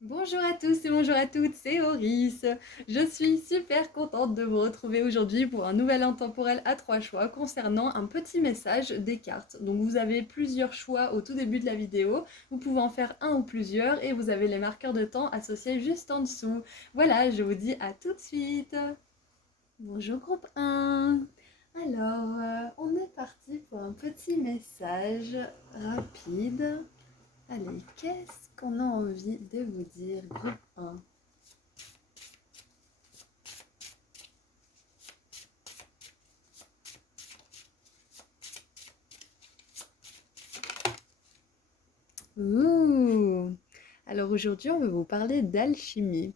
Bonjour à tous et bonjour à toutes, c'est Auris. Je suis super contente de vous retrouver aujourd'hui pour un nouvel intemporel à trois choix concernant un petit message des cartes. Donc vous avez plusieurs choix au tout début de la vidéo, vous pouvez en faire un ou plusieurs et vous avez les marqueurs de temps associés juste en dessous. Voilà, je vous dis à tout de suite. Bonjour groupe 1. Alors, on est parti pour un petit message rapide. Allez, qu'est-ce qu'on a envie de vous dire, groupe 1? Ouh. Alors aujourd'hui, on veut vous parler d'alchimie.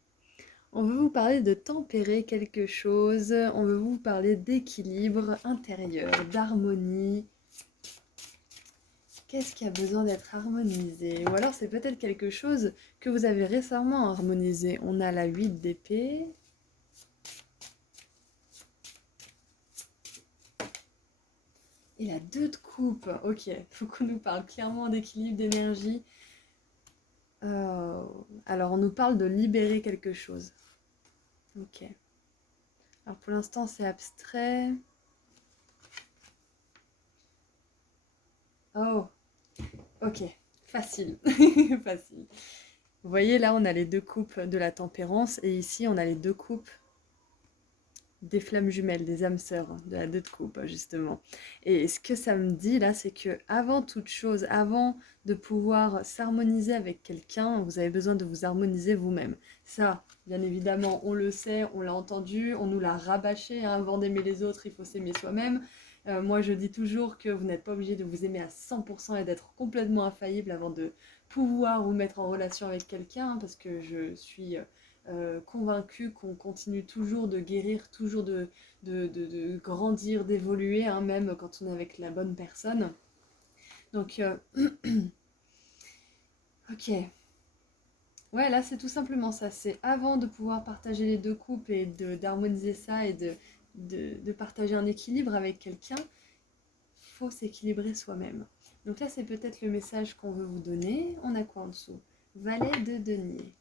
On veut vous parler de tempérer quelque chose. On veut vous parler d'équilibre intérieur, d'harmonie. Qu'est-ce qui a besoin d'être harmonisé? Ou alors c'est peut-être quelque chose que vous avez récemment harmonisé. On a la 8 d'épée. Et la 2 de coupe. Ok, faut qu'on nous parle clairement d'équilibre, d'énergie. Alors on nous parle de libérer quelque chose. Ok. Alors pour l'instant c'est abstrait. Oh, ok. Facile. Facile. Vous voyez là on a les deux coupes de la tempérance et ici on a les deux coupes des flammes jumelles, des âmes sœurs, de la deux de coupe justement. Et ce que ça me dit là, c'est que avant toute chose, avant de pouvoir s'harmoniser avec quelqu'un, vous avez besoin de vous harmoniser vous-même. Ça, bien évidemment, on le sait, on l'a entendu, on nous l'a rabâché, hein, avant d'aimer les autres, il faut s'aimer soi-même. Moi, je dis toujours que vous n'êtes pas obligé de vous aimer à 100% et d'être complètement infaillible avant de pouvoir vous mettre en relation avec quelqu'un, hein, parce que je suis convaincu qu'on continue toujours de guérir, toujours de grandir, d'évoluer, hein, même quand on est avec la bonne personne. Donc, ok. Ouais, là, c'est tout simplement ça. C'est avant de pouvoir partager les deux coupes et d'harmoniser ça et de partager un équilibre avec quelqu'un, faut s'équilibrer soi-même. Donc là, c'est peut-être le message qu'on veut vous donner. On a quoi en dessous? Valet de denier.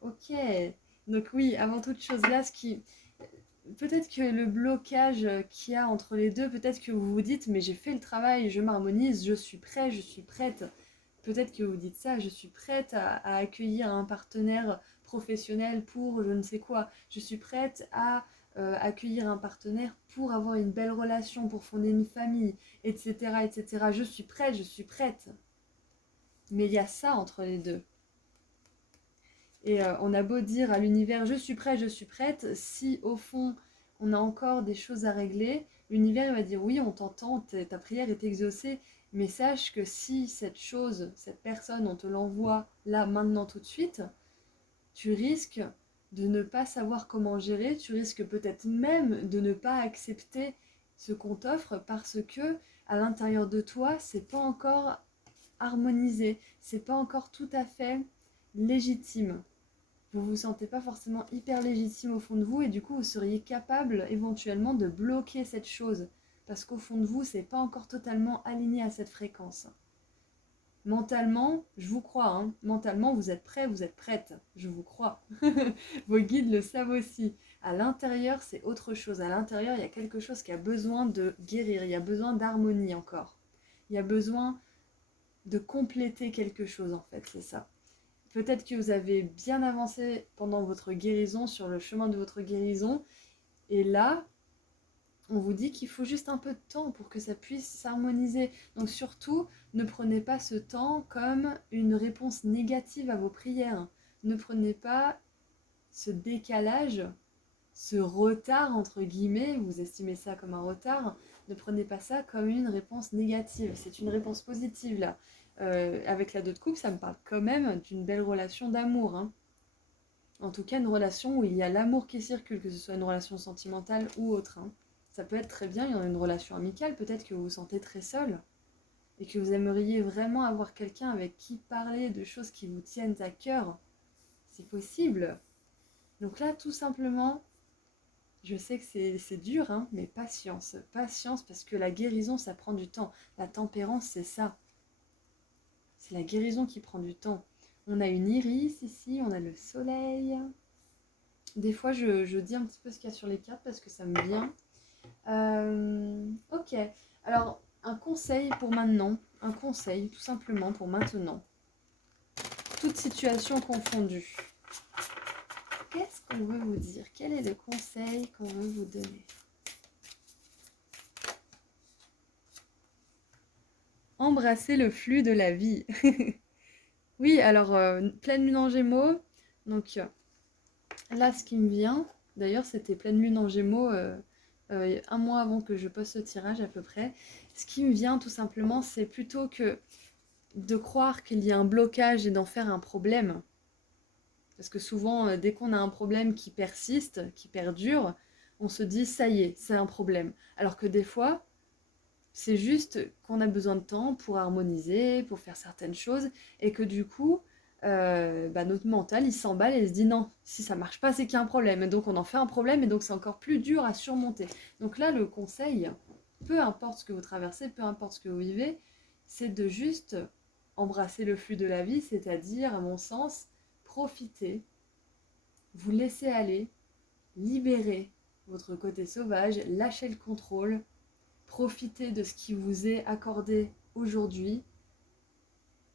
Ok. Donc oui, avant toute chose là, ce qui, peut-être que le blocage qu'il y a entre les deux, peut-être que vous vous dites, mais j'ai fait le travail, je m'harmonise, je suis prêt, je suis prête. Peut-être que vous dites ça, je suis prête à accueillir un partenaire professionnel pour je ne sais quoi. Je suis prête à accueillir un partenaire pour avoir une belle relation, pour fonder une famille, etc., etc. Je suis prête, je suis prête. Mais il y a ça entre les deux. Et on a beau dire à l'univers je suis prête, si au fond on a encore des choses à régler, l'univers va dire oui, on t'entend, ta prière est exaucée, mais sache que si cette chose, cette personne, on te l'envoie là, maintenant, tout de suite, tu risques de ne pas savoir comment gérer, tu risques peut-être même de ne pas accepter ce qu'on t'offre parce que à l'intérieur de toi, c'est pas encore harmonisé, c'est pas encore tout à fait légitime. Vous vous sentez pas forcément hyper légitime au fond de vous et du coup vous seriez capable éventuellement de bloquer cette chose parce qu'au fond de vous c'est pas encore totalement aligné à cette fréquence. Mentalement, je vous crois, hein, mentalement vous êtes prêt, vous êtes prête, je vous crois. Vos guides le savent aussi. À l'intérieur c'est autre chose, à l'intérieur il y a quelque chose qui a besoin de guérir, il y a besoin d'harmonie encore. Il y a besoin de compléter quelque chose en fait, c'est ça. Peut-être que vous avez bien avancé pendant votre guérison, sur le chemin de votre guérison, et là, on vous dit qu'il faut juste un peu de temps pour que ça puisse s'harmoniser. Donc surtout, ne prenez pas ce temps comme une réponse négative à vos prières. Ne prenez pas ce décalage, ce retard, entre guillemets, vous estimez ça comme un retard, ne prenez pas ça comme une réponse négative. C'est une réponse positive là. Avec la 2 de coupe, ça me parle quand même d'une belle relation d'amour, hein. En tout cas, une relation où il y a l'amour qui circule, que ce soit une relation sentimentale ou autre, hein. Ça peut être très bien, il y en a une relation amicale, peut-être que vous vous sentez très seul et que vous aimeriez vraiment avoir quelqu'un avec qui parler de choses qui vous tiennent à cœur. C'est possible. Donc là, tout simplement, je sais que c'est dur, hein, mais patience. Patience parce que la guérison, ça prend du temps. La tempérance, c'est ça. c'est la guérison qui prend du temps. On a une iris ici, on a le soleil. Des fois, je dis un petit peu ce qu'il y a sur les cartes parce que ça me vient. Ok, alors un conseil pour maintenant, un conseil tout simplement pour maintenant, toute situation confondue. Qu'est-ce qu'on veut vous dire? Quel est le conseil qu'on veut vous donner? Embrasser le flux de la vie. Oui, alors pleine lune en Gémeaux, donc là ce qui me vient, d'ailleurs c'était pleine lune en Gémeaux un mois avant que je poste ce tirage à peu près, ce qui me vient tout simplement c'est plutôt que de croire qu'il y a un blocage et d'en faire un problème. Parce que souvent, dès qu'on a un problème qui persiste, qui perdure, on se dit ça y est, c'est un problème. Alors que des fois, c'est juste qu'on a besoin de temps pour harmoniser, pour faire certaines choses, et que du coup, notre mental, il s'emballe et il se dit non, si ça marche pas, c'est qu'il y a un problème. Et donc on en fait un problème, et donc c'est encore plus dur à surmonter. Donc là, le conseil, peu importe ce que vous traversez, peu importe ce que vous vivez, c'est de juste embrasser le flux de la vie, c'est-à-dire, à mon sens, profiter, vous laisser aller, libérer votre côté sauvage, lâcher le contrôle, profitez de ce qui vous est accordé aujourd'hui,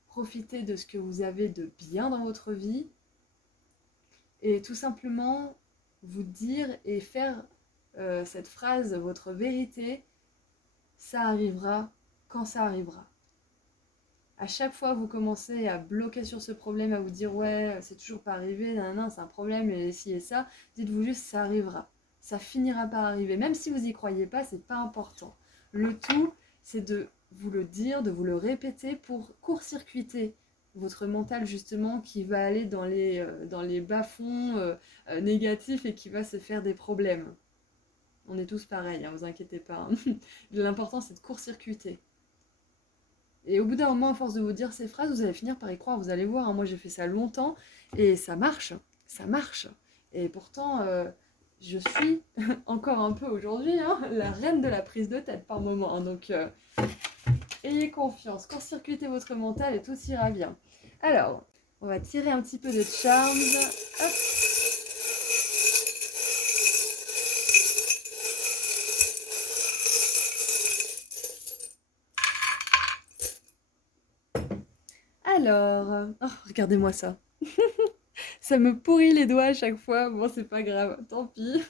profitez de ce que vous avez de bien dans votre vie et tout simplement vous dire et faire cette phrase, votre vérité, ça arrivera quand ça arrivera. À chaque fois vous commencez à bloquer sur ce problème, à vous dire ouais c'est toujours pas arrivé, nan, c'est un problème et ci et ça, dites-vous juste ça arrivera, ça finira par arriver, même si vous y croyez pas, c'est pas important. Le tout c'est de vous le dire, de vous le répéter pour court-circuiter votre mental justement qui va aller dans les bas-fonds négatifs et qui va se faire des problèmes. On est tous pareils, hein, vous inquiétez pas. Hein. L'important c'est de court-circuiter. Et au bout d'un moment, à force de vous dire ces phrases, vous allez finir par y croire. Vous allez voir, hein, moi j'ai fait ça longtemps et ça marche. Ça marche. Et pourtant, je suis encore un peu aujourd'hui hein, la reine de la prise de tête par moment. Hein, donc, ayez confiance. Court-circuitez votre mental et tout ira bien. Alors, on va tirer un petit peu de Charms. Hop. Alors, oh, regardez-moi ça. Ça me pourrit les doigts à chaque fois. Bon, c'est pas grave, tant pis.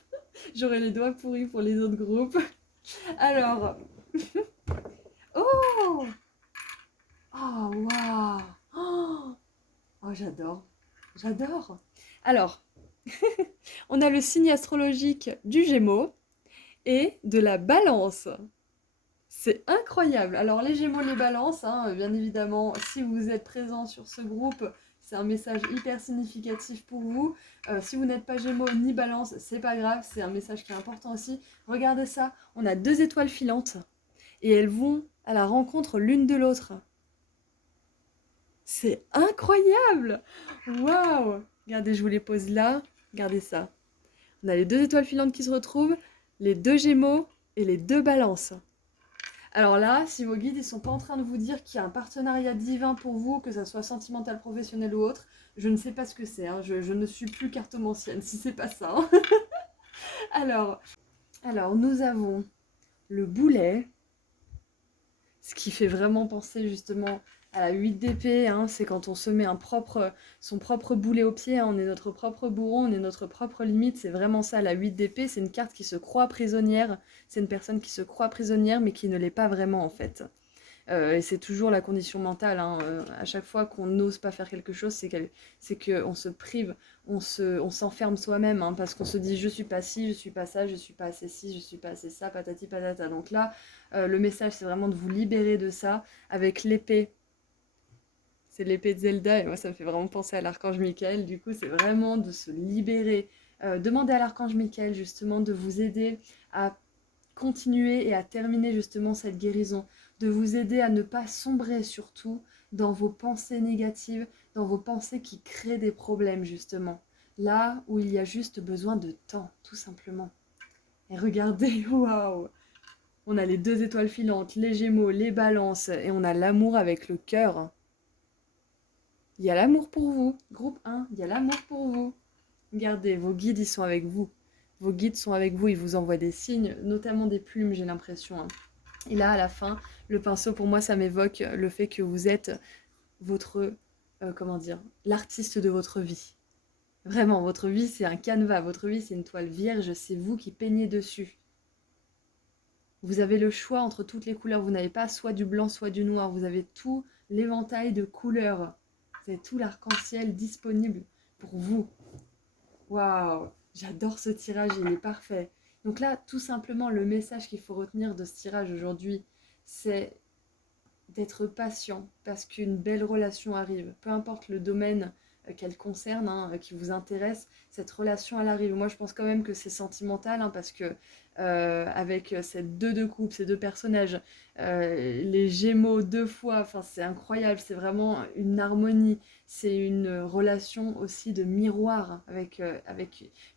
J'aurai les doigts pourris pour les autres groupes. Alors. Oh! Oh, waouh! Oh, oh, j'adore. J'adore. Alors, on a le signe astrologique du Gémeaux et de la Balance. C'est incroyable. Alors, les Gémeaux, les Balances, hein, bien évidemment, si vous êtes présent sur ce groupe, c'est un message hyper significatif pour vous. Si vous n'êtes pas Gémeaux ni Balance, c'est pas grave, c'est un message qui est important aussi. Regardez ça, on a 2 étoiles filantes et elles vont à la rencontre l'une de l'autre. C'est incroyable! Waouh! Regardez, je vous les pose là. Regardez ça. On a les 2 étoiles filantes qui se retrouvent, les 2 Gémeaux et les 2 Balances. Alors là, si vos guides ne sont pas en train de vous dire qu'il y a un partenariat divin pour vous, que ça soit sentimental, professionnel ou autre, je ne sais pas ce que c'est. Hein. Je ne suis plus cartomancienne si c'est pas ça. Hein. alors, nous avons le boulet, ce qui fait vraiment penser justement à la 8 d'épée. Hein. C'est quand on se met son propre boulet au pied. Hein. On est notre propre bourreau, on est notre propre limite. C'est vraiment ça, la 8 d'épée. C'est une carte qui se croit prisonnière. C'est une personne qui se croit prisonnière mais qui ne l'est pas vraiment en fait. Et c'est toujours la condition mentale. Hein. À chaque fois qu'on n'ose pas faire quelque chose, c'est qu'on se prive, on s'enferme soi-même, hein, parce qu'on se dit je suis pas ci, je suis pas ça, je suis pas assez ci, je suis pas assez ça, patati patata. Donc là, le message c'est vraiment de vous libérer de ça avec l'épée. C'est l'épée de Zelda et moi ça me fait vraiment penser à l'archange Michael. Du coup, c'est vraiment de se libérer. Demandez à l'archange Michael justement de vous aider à continuer et à terminer justement cette guérison, de vous aider à ne pas sombrer surtout dans vos pensées négatives, dans vos pensées qui créent des problèmes justement, là où il y a juste besoin de temps, tout simplement. Et regardez, waouh! On a les 2 étoiles filantes, les Gémeaux, les Balances, et on a l'amour avec le cœur. Il y a l'amour pour vous. Groupe 1, il y a l'amour pour vous. Regardez, vos guides, ils sont avec vous. Vos guides sont avec vous, ils vous envoient des signes, notamment des plumes, j'ai l'impression, hein. Et là, à la fin, le pinceau, pour moi, ça m'évoque le fait que vous êtes votre, comment dire, l'artiste de votre vie. Vraiment, votre vie, c'est un canevas, votre vie, c'est une toile vierge, c'est vous qui peignez dessus. Vous avez le choix entre toutes les couleurs, vous n'avez pas soit du blanc, soit du noir, vous avez tout l'éventail de couleurs. Vous avez tout l'arc-en-ciel disponible pour vous. Waouh, j'adore ce tirage, il est parfait. Donc là, tout simplement, le message qu'il faut retenir de ce tirage aujourd'hui, c'est d'être patient parce qu'une belle relation arrive. Peu importe le domaine qu'elle concerne, hein, qui vous intéresse, cette relation elle arrive. Moi je pense quand même que c'est sentimental hein, parce que avec ces deux coupes, ces deux personnages, les Gémeaux deux fois, enfin c'est incroyable, c'est vraiment une harmonie. C'est une relation aussi de miroir avec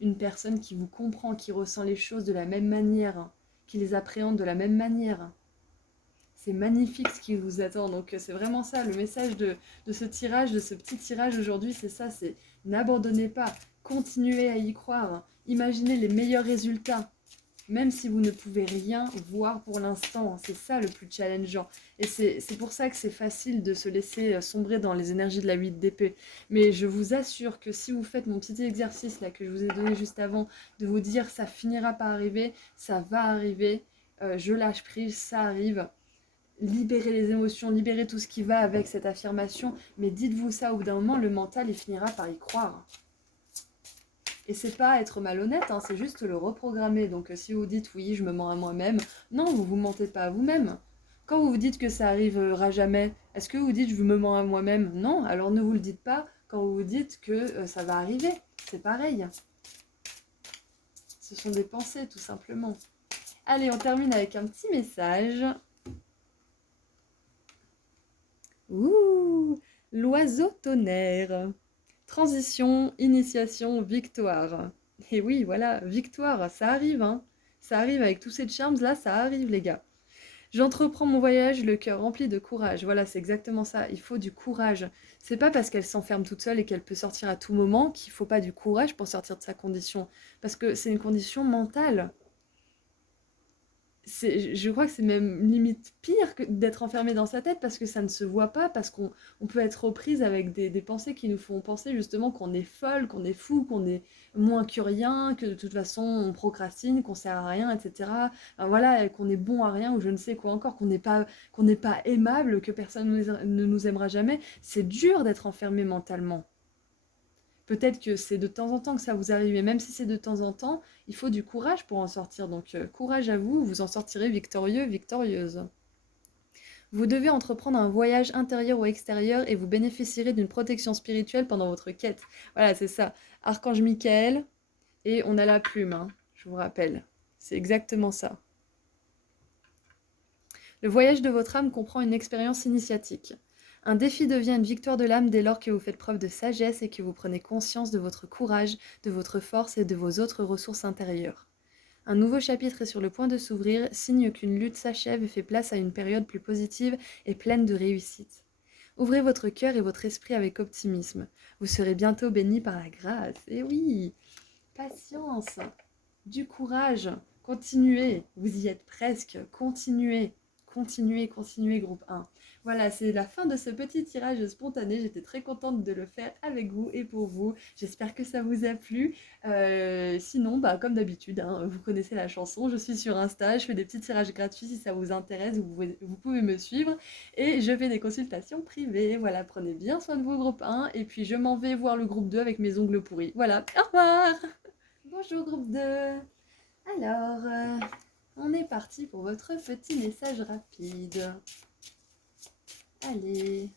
une personne qui vous comprend, qui ressent les choses de la même manière, hein, qui les appréhende de la même manière. C'est magnifique ce qui vous attend. Donc c'est vraiment ça, le message de ce tirage, de ce petit tirage aujourd'hui, c'est ça, c'est n'abandonnez pas, continuez à y croire, imaginez les meilleurs résultats, même si vous ne pouvez rien voir pour l'instant. C'est ça le plus challengeant. Et c'est pour ça que c'est facile de se laisser sombrer dans les énergies de la 8 d'épée. Mais je vous assure que si vous faites mon petit exercice là que je vous ai donné juste avant, de vous dire ça finira par arriver, ça va arriver, je lâche prise, ça arrive. Libérez les émotions, libérez tout ce qui va avec cette affirmation, mais dites-vous ça, au bout d'un moment, le mental, il finira par y croire. Et c'est pas être malhonnête, hein, c'est juste le reprogrammer. Donc si vous dites oui, je me mens à moi-même, non, vous vous mentez pas à vous-même. Quand vous vous dites que ça arrivera jamais, est-ce que vous dites je me mens à moi-même? Non, alors ne vous le dites pas quand vous vous dites que ça va arriver. C'est pareil. Ce sont des pensées, tout simplement. Allez, on termine avec un petit message. Ouh, l'oiseau tonnerre. Transition, initiation, victoire. Et oui, voilà, victoire, ça arrive, hein. Ça arrive avec tous ces charms là, ça arrive, les gars. J'entreprends mon voyage, le cœur rempli de courage. Voilà, c'est exactement ça. Il faut du courage. C'est pas parce qu'elle s'enferme toute seule et qu'elle peut sortir à tout moment qu'il faut pas du courage pour sortir de sa condition. Parce que c'est une condition mentale. Je crois que c'est même limite pire que d'être enfermé dans sa tête parce que ça ne se voit pas, parce qu'on peut être aux prises avec des pensées qui nous font penser justement qu'on est folle, qu'on est fou, qu'on est moins que rien, que de toute façon on procrastine, qu'on sert à rien, etc. Enfin, voilà, qu'on est bon à rien ou je ne sais quoi encore, qu'on n'est pas aimable, que personne ne nous aimera jamais. C'est dur d'être enfermé mentalement. Peut-être que c'est de temps en temps que ça vous arrive, et même si c'est de temps en temps, il faut du courage pour en sortir. Donc courage à vous, vous en sortirez victorieux, victorieuse. Vous devez entreprendre un voyage intérieur ou extérieur et vous bénéficierez d'une protection spirituelle pendant votre quête. Voilà, c'est ça. Archange Michael, et on a la plume, hein, je vous rappelle. C'est exactement ça. Le voyage de votre âme comprend une expérience initiatique. Un défi devient une victoire de l'âme dès lors que vous faites preuve de sagesse et que vous prenez conscience de votre courage, de votre force et de vos autres ressources intérieures. Un nouveau chapitre est sur le point de s'ouvrir, signe qu'une lutte s'achève et fait place à une période plus positive et pleine de réussite. Ouvrez votre cœur et votre esprit avec optimisme. Vous serez bientôt bénis par la grâce. Et oui, patience, du courage, continuez, vous y êtes presque, continuez. Continuez, continuez, groupe 1. Voilà, c'est la fin de ce petit tirage spontané. J'étais très contente de le faire avec vous et pour vous. J'espère que ça vous a plu. Sinon, bah, comme d'habitude, hein, vous connaissez la chanson. Je suis sur Insta, je fais des petits tirages gratuits si ça vous intéresse. Vous pouvez me suivre. Et je fais des consultations privées. Voilà, prenez bien soin de vous, groupe 1. Et puis, je m'en vais voir le groupe 2 avec mes ongles pourris. Voilà, au revoir. Bonjour, groupe 2. Alors, on est parti pour votre petit message rapide. Allez,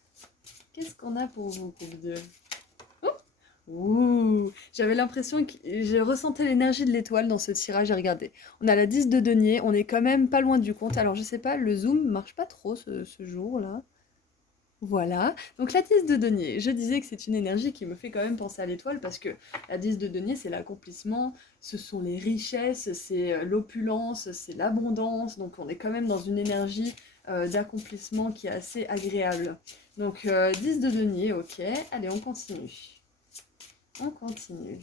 qu'est-ce qu'on a pour vous, groupe 2? Oh, ouh, j'avais l'impression que je ressentais l'énergie de l'étoile dans ce tirage. Regardez, on a la 10 de denier, on est quand même pas loin du compte. Alors, je sais pas, le zoom marche pas trop ce jour-là. Voilà, donc la 10 de denier, je disais que c'est une énergie qui me fait quand même penser à l'étoile parce que la 10 de denier, c'est l'accomplissement, ce sont les richesses, c'est l'opulence, c'est l'abondance, donc on est quand même dans une énergie d'accomplissement qui est assez agréable. Donc 10 de denier, ok. Allez, on continue. On continue.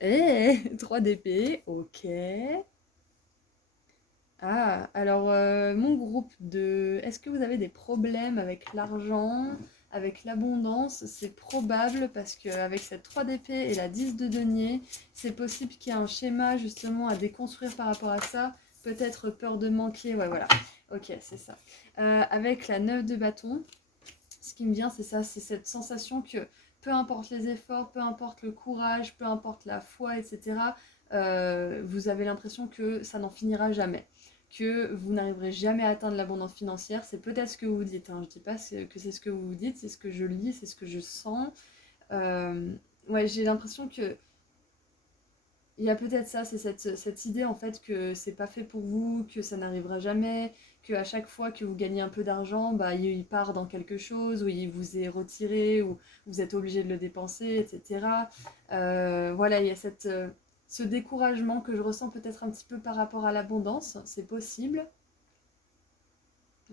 Eh, 3 d'épée, ok. Ah, alors mon groupe de... Est-ce que vous avez des problèmes avec l'argent, avec l'abondance? C'est probable parce qu'avec cette 3 d'épée et la 10 de denier, c'est possible qu'il y ait un schéma justement à déconstruire par rapport à ça. Peut-être peur de manquer, ouais voilà. Ok, c'est ça. Avec la 9 de bâton, ce qui me vient, c'est ça, c'est cette sensation que peu importe les efforts, peu importe le courage, peu importe la foi, etc., vous avez l'impression que ça n'en finira jamais, que vous n'arriverez jamais à atteindre l'abondance financière. C'est peut-être ce que vous vous dites, hein. Je ne dis pas que c'est ce que vous vous dites, c'est ce que je lis, c'est ce que je sens. Euh, ouais, j'ai l'impression que il y a peut-être ça, c'est cette idée en fait que c'est pas fait pour vous, que ça n'arrivera jamais, que à chaque fois que vous gagnez un peu d'argent, bah, il part dans quelque chose, ou il vous est retiré, ou vous êtes obligé de le dépenser, etc. Voilà, il y a ce découragement que je ressens peut-être un petit peu par rapport à l'abondance, c'est possible.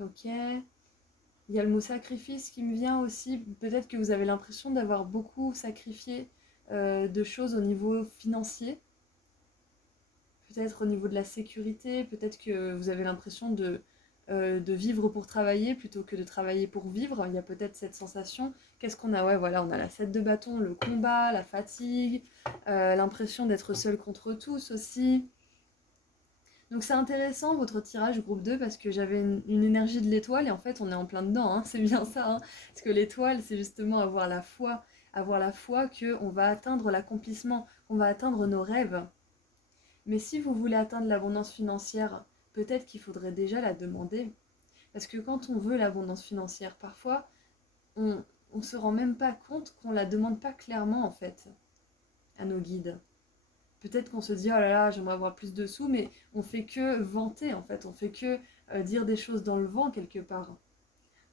Ok. Il y a le mot sacrifice qui me vient aussi. Peut-être que vous avez l'impression d'avoir beaucoup sacrifié de choses au niveau financier. Peut-être au niveau de la sécurité, peut-être que vous avez l'impression de vivre pour travailler plutôt que de travailler pour vivre. Il y a peut-être cette sensation. Qu'est-ce qu'on a? Ouais, voilà, on a la 7 de bâton, le combat, la fatigue, l'impression d'être seul contre tous aussi. Donc c'est intéressant votre tirage groupe 2 parce que j'avais une énergie de l'étoile et en fait on est en plein dedans, hein, c'est bien ça. Hein. Parce que l'étoile c'est justement avoir la foi qu'on va atteindre l'accomplissement, qu'on va atteindre nos rêves. Mais si vous voulez atteindre l'abondance financière, peut-être qu'il faudrait déjà la demander. Parce que quand on veut l'abondance financière, parfois, on se rend même pas compte qu'on la demande pas clairement, en fait, à nos guides. Peut-être qu'on se dit, oh là là, j'aimerais avoir plus de sous, mais on fait que vanter, en fait. On fait que dire des choses dans le vent, quelque part.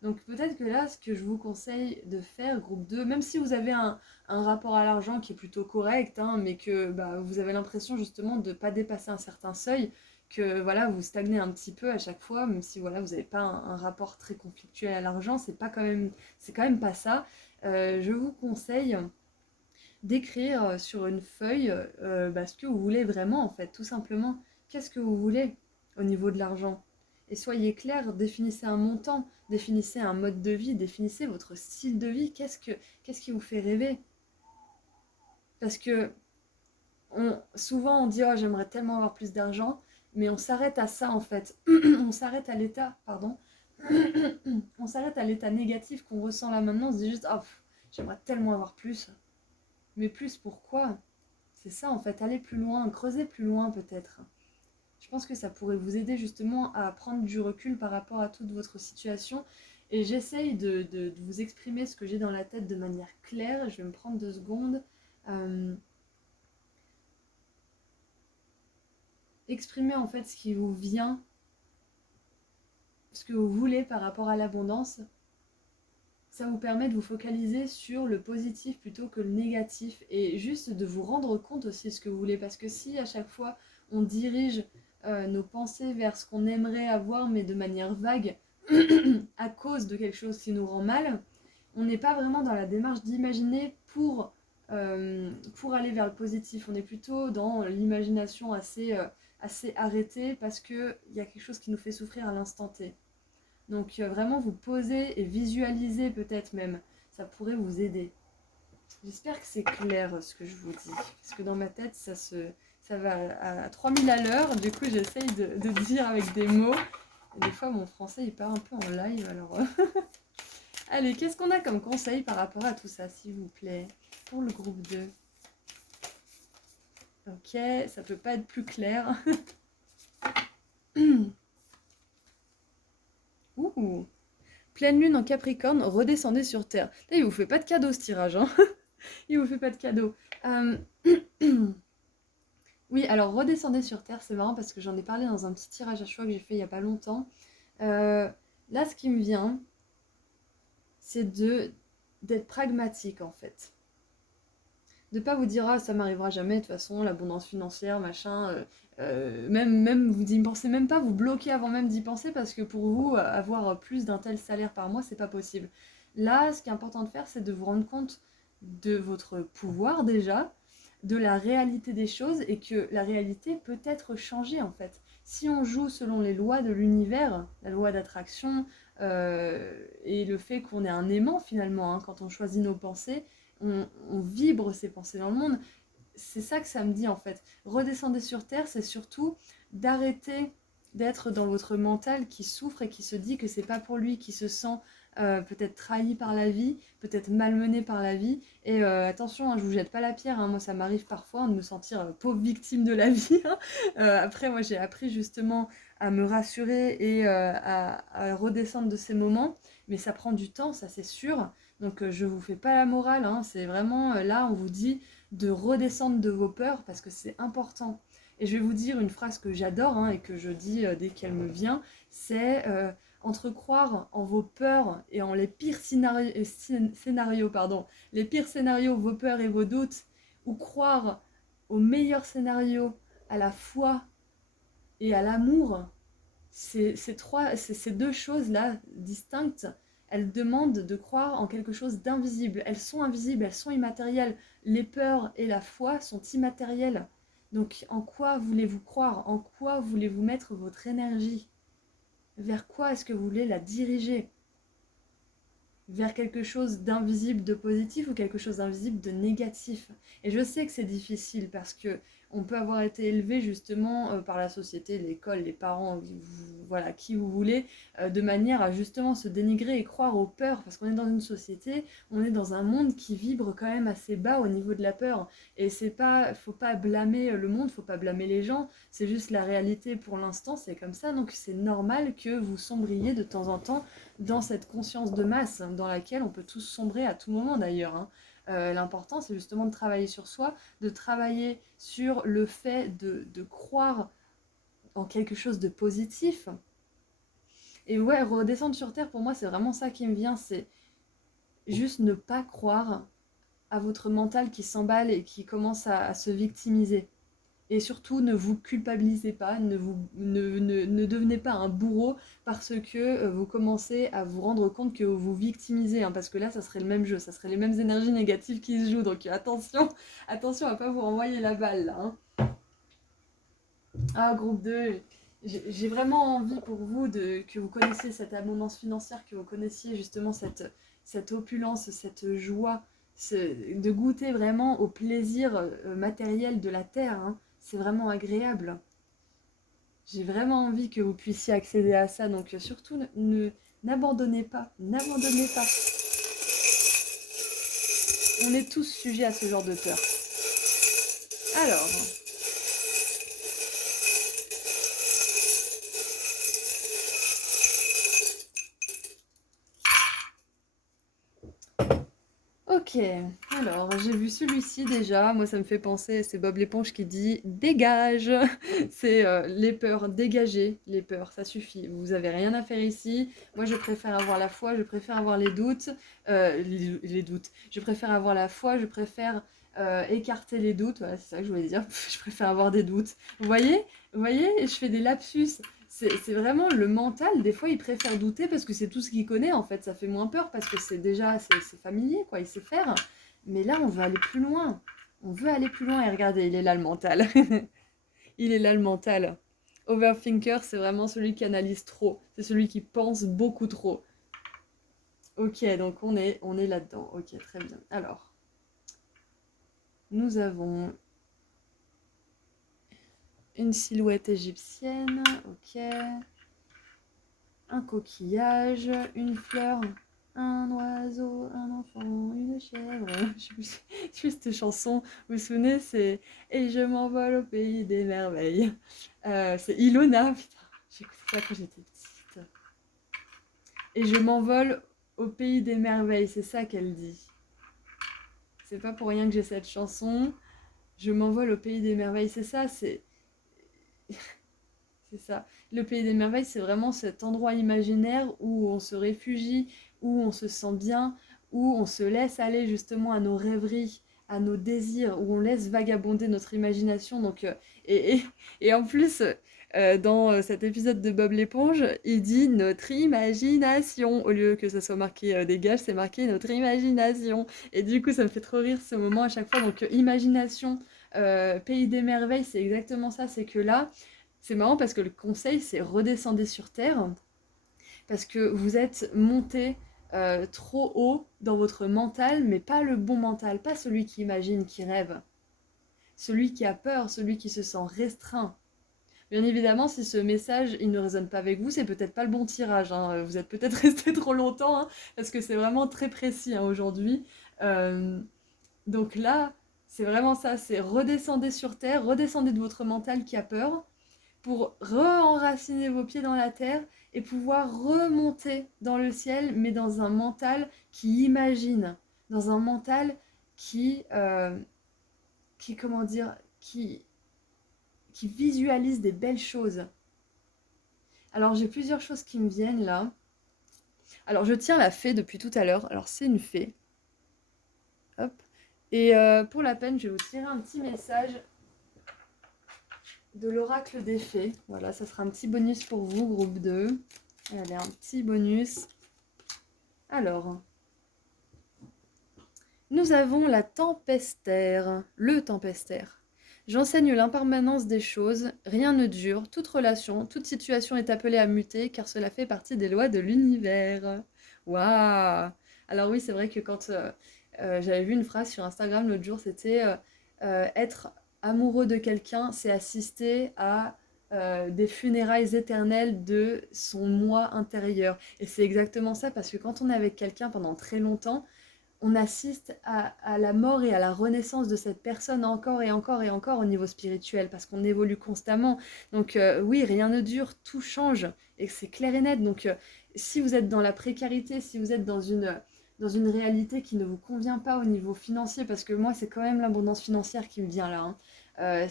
Donc peut-être que là, ce que je vous conseille de faire, groupe 2, même si vous avez un rapport à l'argent qui est plutôt correct, hein, mais que bah, vous avez l'impression justement de ne pas dépasser un certain seuil, que voilà, vous stagnez un petit peu à chaque fois, même si voilà, vous n'avez pas un rapport très conflictuel à l'argent, c'est quand même pas ça. Je vous conseille d'écrire sur une feuille bah, ce que vous voulez vraiment en fait, tout simplement. Qu'est-ce que vous voulez au niveau de l'argent? Et soyez clair, définissez un montant, définissez un mode de vie, définissez votre style de vie. Qu'est-ce qui vous fait rêver? Parce que souvent on dit oh j'aimerais tellement avoir plus d'argent, mais on s'arrête à ça en fait. On s'arrête à l'état, pardon. On s'arrête à l'état négatif qu'on ressent là maintenant. On se dit juste oh j'aimerais tellement avoir plus. Mais plus pourquoi? C'est ça en fait, aller plus loin, creuser plus loin peut-être. Je pense que ça pourrait vous aider justement à prendre du recul par rapport à toute votre situation. Et j'essaye de vous exprimer ce que j'ai dans la tête de manière claire. Je vais me prendre 2 secondes. Euh, Exprimer en fait ce qui vous vient, ce que vous voulez par rapport à l'abondance. Ça vous permet de vous focaliser sur le positif plutôt que le négatif et juste de vous rendre compte aussi de ce que vous voulez. Parce que si à chaque fois on dirige nos pensées vers ce qu'on aimerait avoir mais de manière vague à cause de quelque chose qui nous rend mal, on n'est pas vraiment dans la démarche d'imaginer pour aller vers le positif. On est plutôt dans l'imagination assez arrêtée parce qu'il y a quelque chose qui nous fait souffrir à l'instant T. Donc vraiment vous poser et visualiser peut-être même, ça pourrait vous aider. J'espère que c'est clair ce que je vous dis, parce que dans ma tête ça va à 3000 à l'heure, du coup j'essaye de dire avec des mots, et des fois mon français il part un peu en live, alors... Allez, qu'est-ce qu'on a comme conseil par rapport à tout ça, s'il vous plaît, pour le groupe 2? Ok, ça peut pas être plus clair. Ouh. Pleine lune en Capricorne, redescendez sur Terre. Là, il vous fait pas de cadeau ce tirage, hein. Il vous fait pas de cadeau. Oui, alors redescendez sur Terre, c'est marrant parce que j'en ai parlé dans un petit tirage à choix que j'ai fait il y a pas longtemps. Là, ce qui me vient, c'est d'être pragmatique en fait. De pas vous dire, ah, ça m'arrivera jamais, de toute façon, l'abondance financière, machin. Même vous n'y pensez même pas, vous bloquez avant même d'y penser parce que pour vous, avoir plus d'un tel salaire par mois, c'est pas possible. Là, ce qui est important de faire, c'est de vous rendre compte de votre pouvoir déjà, de la réalité des choses et que la réalité peut être changée en fait. Si on joue selon les lois de l'univers, la loi d'attraction et le fait qu'on est un aimant finalement, hein, quand on choisit nos pensées, on vibre ces pensées dans le monde. C'est ça que ça me dit en fait. Redescendez sur Terre, c'est surtout d'arrêter d'être dans votre mental qui souffre et qui se dit que c'est pas pour lui, qui se sent peut-être trahi par la vie, peut-être malmené par la vie. Et attention, hein, je vous jette pas la pierre, hein, moi ça m'arrive parfois de me sentir pauvre victime de la vie. Hein. Après, moi j'ai appris justement à me rassurer et à redescendre de ces moments, mais ça prend du temps, ça c'est sûr. Donc je vous fais pas la morale, hein, c'est vraiment là on vous dit de redescendre de vos peurs parce que c'est important. Et je vais vous dire une phrase que j'adore hein, et que je dis dès qu'elle me vient, c'est entre croire en vos peurs et en les pires scénarios, pardon, les pires scénarios, vos peurs et vos doutes, ou croire au meilleur scénario, à la foi et à l'amour, ces deux choses-là distinctes, elles demandent de croire en quelque chose d'invisible. Elles sont invisibles, elles sont immatérielles. Les peurs et la foi sont immatérielles. Donc en quoi voulez-vous croire? En quoi voulez-vous mettre votre énergie? Vers quoi est-ce que vous voulez la diriger? Vers quelque chose d'invisible de positif ou quelque chose d'invisible de négatif. Et je sais que c'est difficile parce que on peut avoir été élevé justement par la société, l'école, les parents, voilà, qui vous voulez, de manière à justement se dénigrer et croire aux peurs, parce qu'on est dans une société, on est dans un monde qui vibre quand même assez bas au niveau de la peur. Et c'est pas, faut pas blâmer le monde, faut pas blâmer les gens, c'est juste la réalité pour l'instant, c'est comme ça, donc c'est normal que vous sombriez de temps en temps dans cette conscience de masse dans laquelle on peut tous sombrer à tout moment d'ailleurs. Hein. L'important, c'est justement de travailler sur soi, de travailler sur le fait de croire en quelque chose de positif. Et ouais, redescendre sur Terre, pour moi, c'est vraiment ça qui me vient, c'est juste ne pas croire à votre mental qui s'emballe et qui commence à se victimiser. Et surtout, ne vous culpabilisez pas, ne devenez pas un bourreau parce que vous commencez à vous rendre compte que vous victimisez, hein, parce que là, ça serait le même jeu, ça serait les mêmes énergies négatives qui se jouent. Donc attention, attention à pas vous renvoyer la balle là. Hein. Ah, groupe 2, j'ai vraiment envie pour vous que vous connaissiez cette abondance financière, que vous connaissiez justement cette opulence, cette joie, de goûter vraiment au plaisir matériel de la terre. Hein. C'est vraiment agréable. J'ai vraiment envie que vous puissiez accéder à ça, donc surtout n'abandonnez pas, n'abandonnez pas. On est tous sujets à ce genre de peur. Alors, ok, alors j'ai vu celui-ci déjà, moi ça me fait penser, c'est Bob l'éponge qui dit dégage, c'est les peurs, dégagez les peurs, ça suffit, vous avez rien à faire ici, moi je préfère avoir la foi, je préfère avoir les doutes, les doutes, je préfère avoir la foi, je préfère écarter les doutes, voilà c'est ça que je voulais dire, je préfère avoir des doutes, vous voyez, je fais des lapsus. C'est vraiment le mental, des fois il préfère douter parce que c'est tout ce qu'il connaît en fait, ça fait moins peur parce que c'est déjà, c'est familier quoi, il sait faire. Mais là on veut aller plus loin, on veut aller plus loin et regardez, il est là le mental. Il est là le mental. Overthinker, c'est vraiment celui qui analyse trop, c'est celui qui pense beaucoup trop. Ok, donc on est là-dedans, ok très bien. Alors, nous avons une silhouette égyptienne, ok. Un coquillage, une fleur, un oiseau, un enfant, une chèvre. Je sais plus cette chanson, vous vous souvenez, c'est Et je m'envole au pays des merveilles. C'est Ilona, putain, j'écoutais ça quand j'étais petite. Et je m'envole au pays des merveilles, c'est ça qu'elle dit. C'est pas pour rien que j'ai cette chanson. Je m'envole au pays des merveilles, c'est ça, c'est ça. Le pays des merveilles, c'est vraiment cet endroit imaginaire où on se réfugie, où on se sent bien, où on se laisse aller justement à nos rêveries, à nos désirs, où on laisse vagabonder notre imagination. Donc, et, et, et en plus, dans cet épisode de Bob l'éponge, il dit notre imagination. Au lieu que ça soit marqué dégage, c'est marqué notre imagination. Et du coup, ça me fait trop rire ce moment à chaque fois. Donc, imagination, pays des merveilles, c'est exactement ça. C'est que là, c'est marrant parce que le conseil, c'est redescendez sur Terre. Parce que vous êtes monté trop haut dans votre mental, mais pas le bon mental, pas celui qui imagine, qui rêve. Celui qui a peur, celui qui se sent restreint. Bien évidemment, si ce message il ne résonne pas avec vous, c'est peut-être pas le bon tirage, hein. Vous êtes peut-être resté trop longtemps, hein, parce que c'est vraiment très précis hein, aujourd'hui. Euh, donc là, c'est vraiment ça, c'est redescendez sur Terre, redescendez de votre mental qui a peur, pour re-enraciner vos pieds dans la terre et pouvoir remonter dans le ciel, mais dans un mental qui imagine, dans un mental qui comment dire, qui visualise des belles choses. Alors j'ai plusieurs choses qui me viennent là. Alors je tiens la fée depuis tout à l'heure. Alors c'est une fée. Hop. Et pour la peine, je vais vous tirer un petit message de l'oracle des fées. Voilà, ça sera un petit bonus pour vous, groupe 2. Allez, un petit bonus. Alors, nous avons la tempestère, le tempestère. J'enseigne l'impermanence des choses, rien ne dure, toute relation, toute situation est appelée à muter car cela fait partie des lois de l'univers. Waouh! Alors oui, c'est vrai que quand j'avais vu une phrase sur Instagram l'autre jour, c'était être amoureux de quelqu'un, c'est assister à des funérailles éternelles de son moi intérieur. Et c'est exactement ça, parce que quand on est avec quelqu'un pendant très longtemps, on assiste à la mort et à la renaissance de cette personne encore et encore et encore au niveau spirituel, parce qu'on évolue constamment. Donc oui, rien ne dure, tout change, et c'est clair et net. Donc si vous êtes dans la précarité, si vous êtes dans une réalité qui ne vous convient pas au niveau financier, parce que moi c'est quand même l'abondance financière qui me vient là, hein.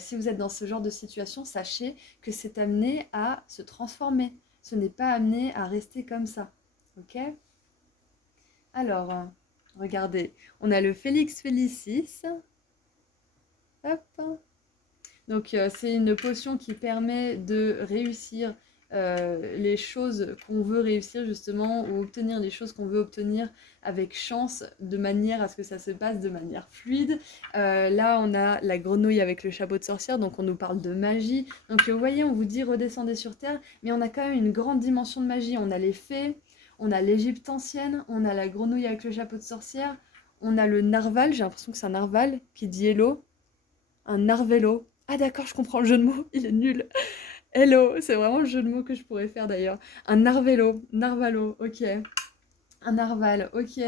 Si vous êtes dans ce genre de situation, sachez que c'est amené à se transformer. Ce n'est pas amené à rester comme ça. Ok? Alors, regardez, on a le Félix Félicis. Hop. Donc, c'est une potion qui permet de réussir les choses qu'on veut réussir justement, ou obtenir les choses qu'on veut obtenir avec chance, de manière à ce que ça se passe de manière fluide. Là, on a la grenouille avec le chapeau de sorcière, donc on nous parle de magie. Donc, vous voyez, on vous dit redescendez sur Terre, mais on a quand même une grande dimension de magie. On a les fées, on a l'Égypte ancienne, on a la grenouille avec le chapeau de sorcière, on a le narval, j'ai l'impression que c'est un narval qui dit hello, un narvello. Ah d'accord, je comprends le jeu de mots, il est nul. Hello, c'est vraiment le jeu de mots que je pourrais faire d'ailleurs. Un narvello, narvalo, ok. Un narval, ok.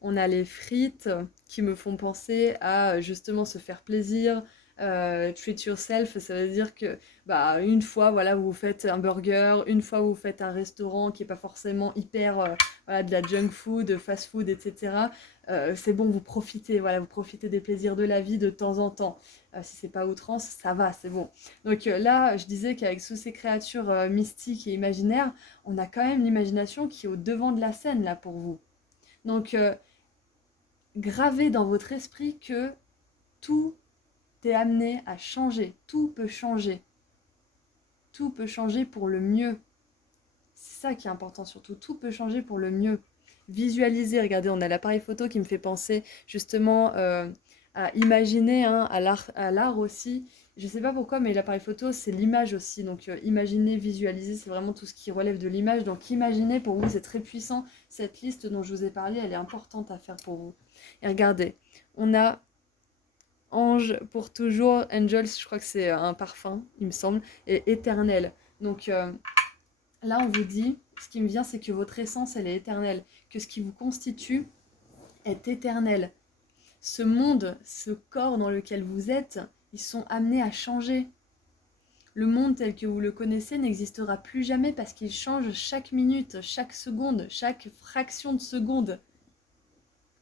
On a les frites qui me font penser à justement se faire plaisir, treat yourself, ça veut dire que bah, une fois voilà, vous faites un burger, une fois vous faites un restaurant qui n'est pas forcément hyper voilà, de la junk food, fast food, etc. C'est bon, vous profitez, voilà, vous profitez des plaisirs de la vie de temps en temps. Si c'est pas outrance, ça va, c'est bon. Donc là, je disais qu'avec toutes ces créatures mystiques et imaginaires, on a quand même l'imagination qui est au devant de la scène là pour vous. Donc gravez dans votre esprit que tout est amené à changer, tout peut changer. Tout peut changer pour le mieux. C'est ça qui est important surtout, tout peut changer pour le mieux. Visualiser, regardez, on a l'appareil photo qui me fait penser justement à imaginer, hein, à l'art aussi. Je sais pas pourquoi, mais l'appareil photo, c'est l'image aussi. Donc imaginer, visualiser, c'est vraiment tout ce qui relève de l'image. Donc imaginez, pour vous, c'est très puissant. Cette liste dont je vous ai parlé, elle est importante à faire pour vous. Et regardez, on a Ange pour toujours, Angels, je crois que c'est un parfum, il me semble, et éternel. Donc là, on vous dit, ce qui me vient, c'est que votre essence, elle est éternelle, que ce qui vous constitue est éternel. Ce monde, ce corps dans lequel vous êtes, ils sont amenés à changer. Le monde tel que vous le connaissez n'existera plus jamais parce qu'il change chaque minute, chaque seconde, chaque fraction de seconde.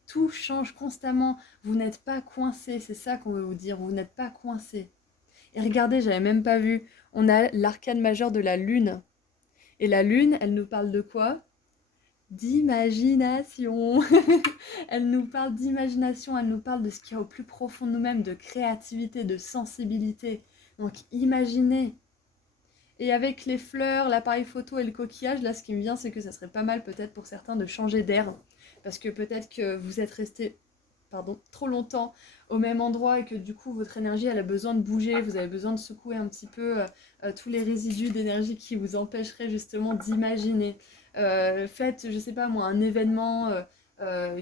Tout change constamment. Vous n'êtes pas coincé, c'est ça qu'on veut vous dire. Vous n'êtes pas coincé. Et regardez, j'avais même pas vu. On a l'arcane majeur de la lune. Et la lune, elle nous parle de quoi? d'imagination. Elle nous parle d'imagination, elle nous parle de ce qu'il y a au plus profond de nous-mêmes, de créativité, de sensibilité. Donc imaginez. Et avec les fleurs, l'appareil photo et le coquillage, là ce qui me vient c'est que ça serait pas mal peut-être pour certains de changer d'air. Parce que peut-être que vous êtes resté trop longtemps au même endroit et que du coup votre énergie elle a besoin de bouger, vous avez besoin de secouer un petit peu tous les résidus d'énergie qui vous empêcheraient justement d'imaginer. Faites, je sais pas moi, un événement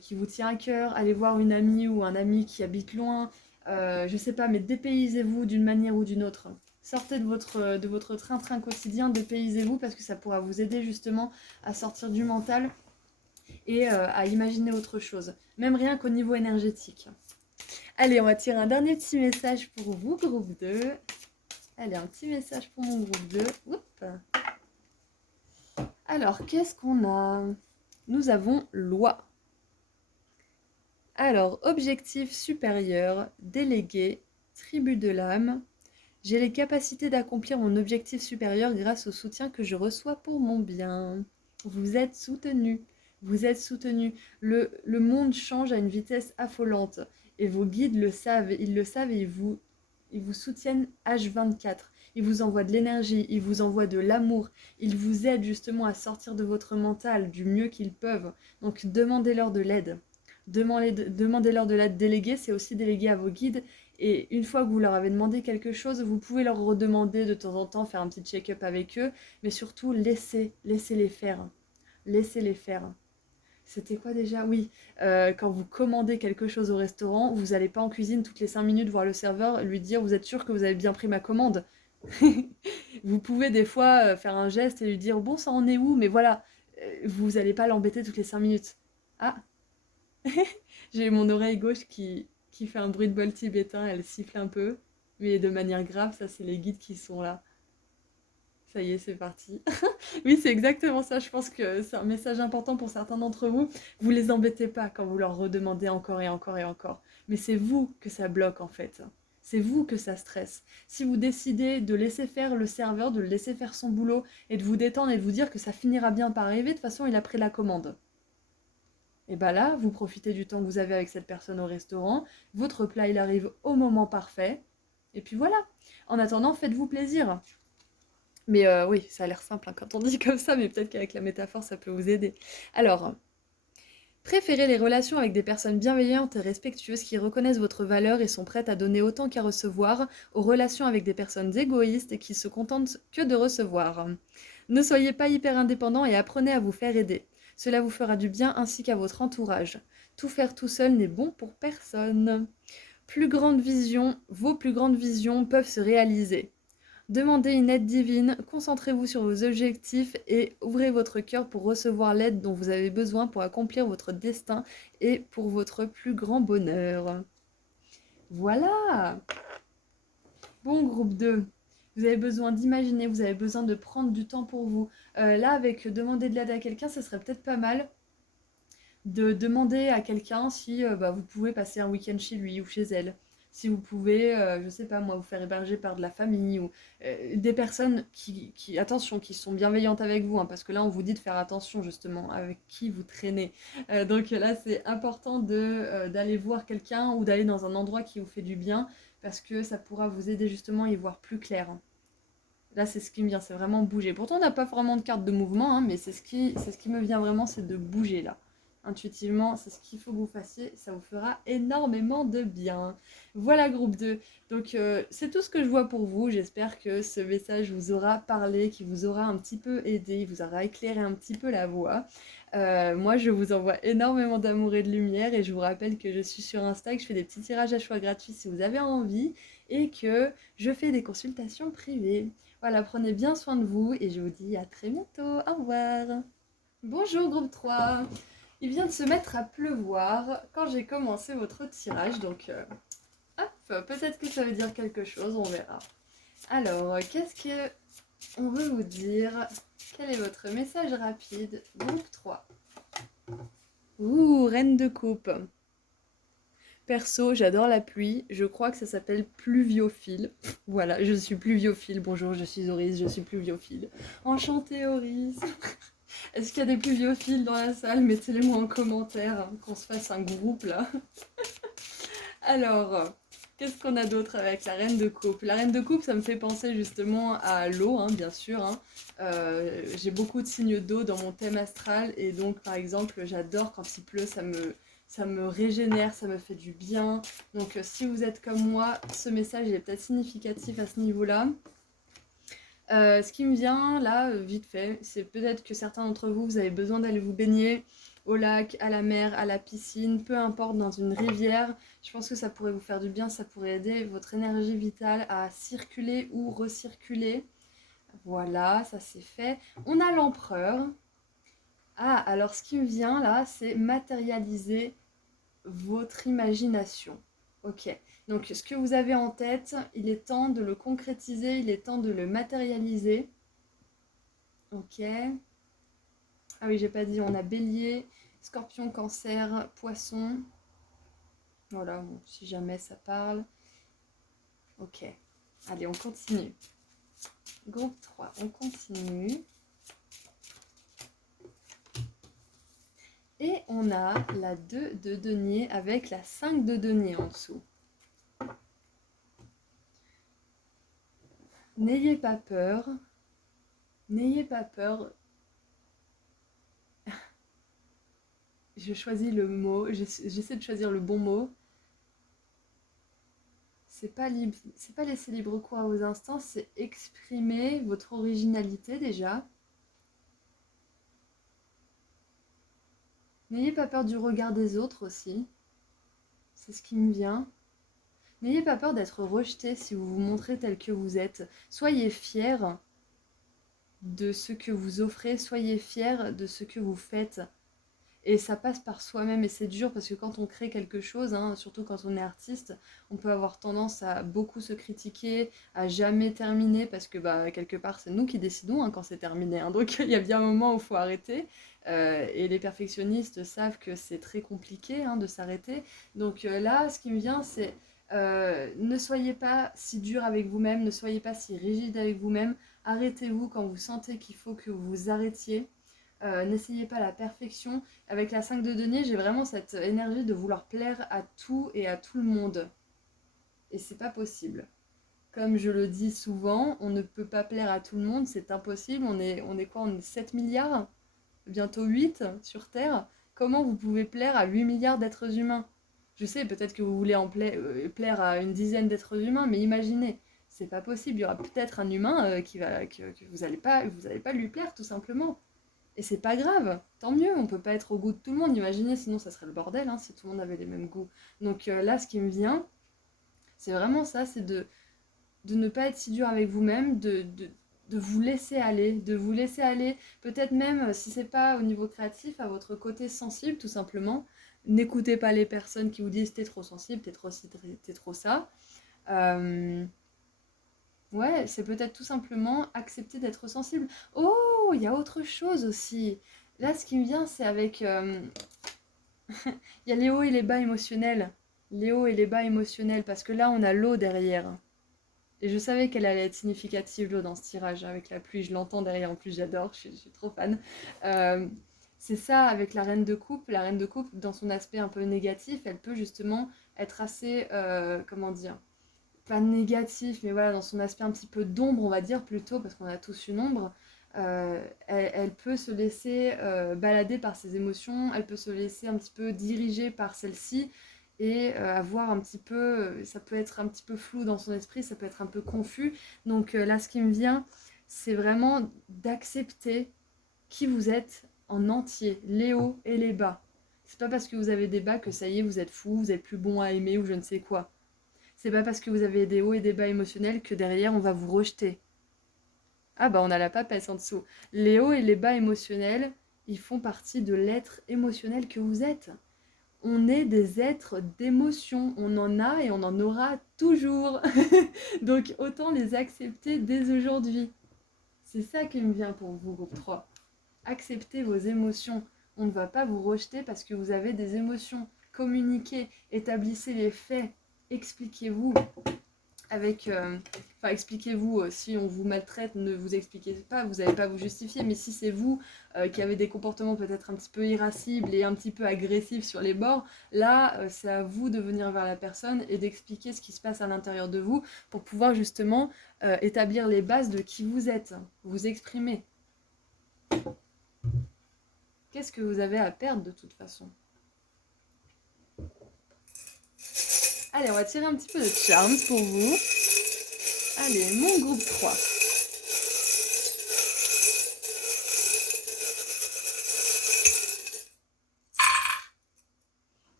qui vous tient à cœur, allez voir une amie ou un ami qui habite loin, je sais pas, mais dépaysez-vous d'une manière ou d'une autre. Sortez de votre train-train quotidien, dépaysez-vous parce que ça pourra vous aider justement à sortir du mental et à imaginer autre chose, même rien qu'au niveau énergétique. Allez, on va tirer un dernier petit message pour vous, groupe 2. Allez, un petit message pour mon groupe 2. Oups. Alors, qu'est-ce qu'on a? Nous avons loi. Alors, objectif supérieur, délégué, tribu de l'âme. J'ai les capacités d'accomplir mon objectif supérieur grâce au soutien que je reçois pour mon bien. Vous êtes soutenu. Vous êtes soutenu. Le monde change à une vitesse affolante. Et vos guides le savent. Ils le savent et ils vous soutiennent H24. Ils vous envoient de l'énergie. Ils vous envoient de l'amour. Ils vous aident justement à sortir de votre mental du mieux qu'ils peuvent. Donc demandez-leur de l'aide. Demandez-leur de l'aide déléguée. C'est aussi délégué à vos guides. Et une fois que vous leur avez demandé quelque chose, vous pouvez leur redemander de temps en temps, faire un petit check-up avec eux. Mais surtout, laissez-les faire. Laissez-les faire. C'était quoi déjà? Oui, quand vous commandez quelque chose au restaurant, vous n'allez pas en cuisine toutes les 5 minutes voir le serveur et lui dire « Vous êtes sûr que vous avez bien pris ma commande ?» Vous pouvez des fois faire un geste et lui dire « Bon, ça en est où ?» Mais voilà, vous n'allez pas l'embêter toutes les 5 minutes. Ah, j'ai mon oreille gauche qui fait un bruit de bol tibétain, elle siffle un peu, mais de manière grave, ça c'est les guides qui sont là. Ça y est, c'est parti. Oui, c'est exactement ça. Je pense que c'est un message important pour certains d'entre vous. Vous les embêtez pas quand vous leur redemandez encore et encore et encore. Mais c'est vous que ça bloque en fait. C'est vous que ça stresse. Si vous décidez de laisser faire le serveur, de le laisser faire son boulot et de vous détendre et de vous dire que ça finira bien par arriver, de toute façon, il a pris la commande. Et bah là, vous profitez du temps que vous avez avec cette personne au restaurant. Votre plat, il arrive au moment parfait. Et puis voilà. En attendant, faites-vous plaisir. Mais oui, ça a l'air simple hein, quand on dit comme ça, mais peut-être qu'avec la métaphore, ça peut vous aider. Alors, préférez les relations avec des personnes bienveillantes et respectueuses qui reconnaissent votre valeur et sont prêtes à donner autant qu'à recevoir, aux relations avec des personnes égoïstes et qui se contentent que de recevoir. Ne soyez pas hyper indépendant et apprenez à vous faire aider. Cela vous fera du bien ainsi qu'à votre entourage. Tout faire tout seul n'est bon pour personne. Vos plus grandes visions peuvent se réaliser. Demandez une aide divine, concentrez-vous sur vos objectifs et ouvrez votre cœur pour recevoir l'aide dont vous avez besoin pour accomplir votre destin et pour votre plus grand bonheur. Voilà! Bon groupe 2, vous avez besoin d'imaginer, vous avez besoin de prendre du temps pour vous. Là, avec demander de l'aide à quelqu'un, ça serait peut-être pas mal de demander à quelqu'un si vous pouvez passer un week-end chez lui ou chez elle. Si vous pouvez, je sais pas moi, vous faire héberger par de la famille ou des personnes attention, qui sont bienveillantes avec vous, hein, parce que là on vous dit de faire attention justement avec qui vous traînez. Donc là c'est important d'aller voir quelqu'un ou d'aller dans un endroit qui vous fait du bien, parce que ça pourra vous aider justement à y voir plus clair. Là c'est ce qui me vient, c'est vraiment bouger. Pourtant on n'a pas vraiment de carte de mouvement, hein, mais c'est ce qui me vient vraiment, c'est de bouger là. Intuitivement, c'est ce qu'il faut que vous fassiez, ça vous fera énormément de bien. Voilà groupe 2. Donc c'est tout ce que je vois pour vous, j'espère que ce message vous aura parlé, qui vous aura un petit peu aidé, il vous aura éclairé un petit peu la voie. Moi je vous envoie énormément d'amour et de lumière et je vous rappelle que je suis sur Insta, que je fais des petits tirages à choix gratuits si vous avez envie et que je fais des consultations privées. Voilà, prenez bien soin de vous et je vous dis à très bientôt. Au revoir. Bonjour groupe 3. Il vient de se mettre à pleuvoir quand j'ai commencé votre tirage, donc hop, peut-être que ça veut dire quelque chose, on verra. Alors, qu'est-ce que on veut vous dire? Quel est votre message rapide? Groupe 3. Ouh, reine de coupe. Perso, j'adore la pluie, je crois que ça s'appelle pluviophile. Voilà, je suis pluviophile, bonjour, je suis Auris, je suis pluviophile. Enchantée Auris. Est-ce qu'il y a des pluviophiles dans la salle? Mettez-les moi en commentaire, hein, qu'on se fasse un groupe là. Alors, qu'est-ce qu'on a d'autre avec la reine de coupe? La reine de coupe, ça me fait penser justement à l'eau, hein, bien sûr, hein. J'ai beaucoup de signes d'eau dans mon thème astral et donc par exemple j'adore quand il pleut, ça me régénère, ça me fait du bien. Donc si vous êtes comme moi, ce message il est peut-être significatif à ce niveau-là. Ce qui me vient là, vite fait, c'est peut-être que certains d'entre vous, vous avez besoin d'aller vous baigner au lac, à la mer, à la piscine, peu importe, dans une rivière. Je pense que ça pourrait vous faire du bien, ça pourrait aider votre énergie vitale à circuler ou recirculer. Voilà, ça c'est fait. On a l'empereur. Ah, alors ce qui me vient là, c'est matérialiser votre imagination. Ok, donc ce que vous avez en tête, il est temps de le concrétiser, il est temps de le matérialiser. Ok. Ah oui, j'ai pas dit, on a bélier, scorpion, cancer, poisson. Voilà, bon, si jamais ça parle. Ok, allez, on continue. Groupe 3, on continue. Et on a la 2 de denier avec la 5 de denier en dessous. N'ayez pas peur. N'ayez pas peur. Je choisis le mot, j'essaie de choisir le bon mot. C'est pas laisser libre cours à vos instincts, c'est exprimer votre originalité déjà. N'ayez pas peur du regard des autres aussi. C'est ce qui me vient. N'ayez pas peur d'être rejeté si vous vous montrez tel que vous êtes. Soyez fiers de ce que vous offrez, soyez fiers de ce que vous faites. Et ça passe par soi-même et c'est dur parce que quand on crée quelque chose, hein, surtout quand on est artiste, on peut avoir tendance à beaucoup se critiquer, à jamais terminer parce que bah, quelque part c'est nous qui décidons hein, quand c'est terminé. Hein. Donc il y a bien un moment où il faut arrêter. Et les perfectionnistes savent que c'est très compliqué hein, de s'arrêter. Donc là, ce qui me vient, c'est ne soyez pas si dur avec vous-même, ne soyez pas si rigide avec vous-même. Arrêtez-vous quand vous sentez qu'il faut que vous vous arrêtiez. N'essayez pas la perfection. Avec la 5 de denier, j'ai vraiment cette énergie de vouloir plaire à tout et à tout le monde. Et c'est pas possible. Comme je le dis souvent, on ne peut pas plaire à tout le monde, c'est impossible. On est quoi? On est 7 milliards? Bientôt 8 sur Terre. Comment vous pouvez plaire à 8 milliards d'êtres humains? Je sais, peut-être que vous voulez plaire à une dizaine d'êtres humains, mais imaginez, c'est pas possible. Il y aura peut-être un humain que vous allez pas lui plaire, tout simplement. Et c'est pas grave, tant mieux, on peut pas être au goût de tout le monde, imaginez, sinon ça serait le bordel hein, si tout le monde avait les mêmes goûts. Donc là, ce qui me vient, c'est vraiment ça, c'est de ne pas être si dur avec vous-même, de vous laisser aller, de vous laisser aller, peut-être même, si c'est pas au niveau créatif, à votre côté sensible, tout simplement. N'écoutez pas les personnes qui vous disent t'es trop sensible, t'es trop ci, t'es trop ça. Ouais, c'est peut-être tout simplement accepter d'être sensible. Oh, il y a autre chose aussi. Là, ce qui me vient, c'est avec... Il y a les hauts et les bas émotionnels. Les hauts et les bas émotionnels, parce que là, on a l'eau derrière. Et je savais qu'elle allait être significative, l'eau, dans ce tirage, avec la pluie. Je l'entends derrière, en plus, j'adore, je suis trop fan. Euh, c'est ça, avec la reine de coupe. La reine de coupe, dans son aspect un peu négatif, elle peut justement être assez... comment dire? Pas négatif, mais voilà, dans son aspect un petit peu d'ombre, on va dire plutôt, parce qu'on a tous une ombre, elle peut se laisser balader par ses émotions, elle peut se laisser un petit peu diriger par celle-ci, et avoir un petit peu, ça peut être un petit peu flou dans son esprit, ça peut être un peu confus. Donc là, ce qui me vient, c'est vraiment d'accepter qui vous êtes en entier, les hauts et les bas. C'est pas parce que vous avez des bas que ça y est, vous êtes fou, vous êtes plus bon à aimer ou je ne sais quoi. C'est pas parce que vous avez des hauts et des bas émotionnels que derrière on va vous rejeter. Ah bah on a la papesse en dessous. Les hauts et les bas émotionnels, ils font partie de l'être émotionnel que vous êtes. On est des êtres d'émotion, on en a et on en aura toujours. Donc autant les accepter dès aujourd'hui. C'est ça qui me vient pour vous, groupe 3. Acceptez vos émotions. On ne va pas vous rejeter parce que vous avez des émotions. Communiquez, établissez les faits, expliquez-vous. avec... Enfin, expliquez-vous, si on vous maltraite, ne vous expliquez pas, vous n'allez pas vous justifier, mais si c'est vous qui avez des comportements peut-être un petit peu irascibles et un petit peu agressifs sur les bords, là, c'est à vous de venir vers la personne et d'expliquer ce qui se passe à l'intérieur de vous pour pouvoir justement établir les bases de qui vous êtes, vous exprimer. Qu'est-ce que vous avez à perdre de toute façon? Allez, on va tirer un petit peu de charms pour vous. Allez, mon groupe 3.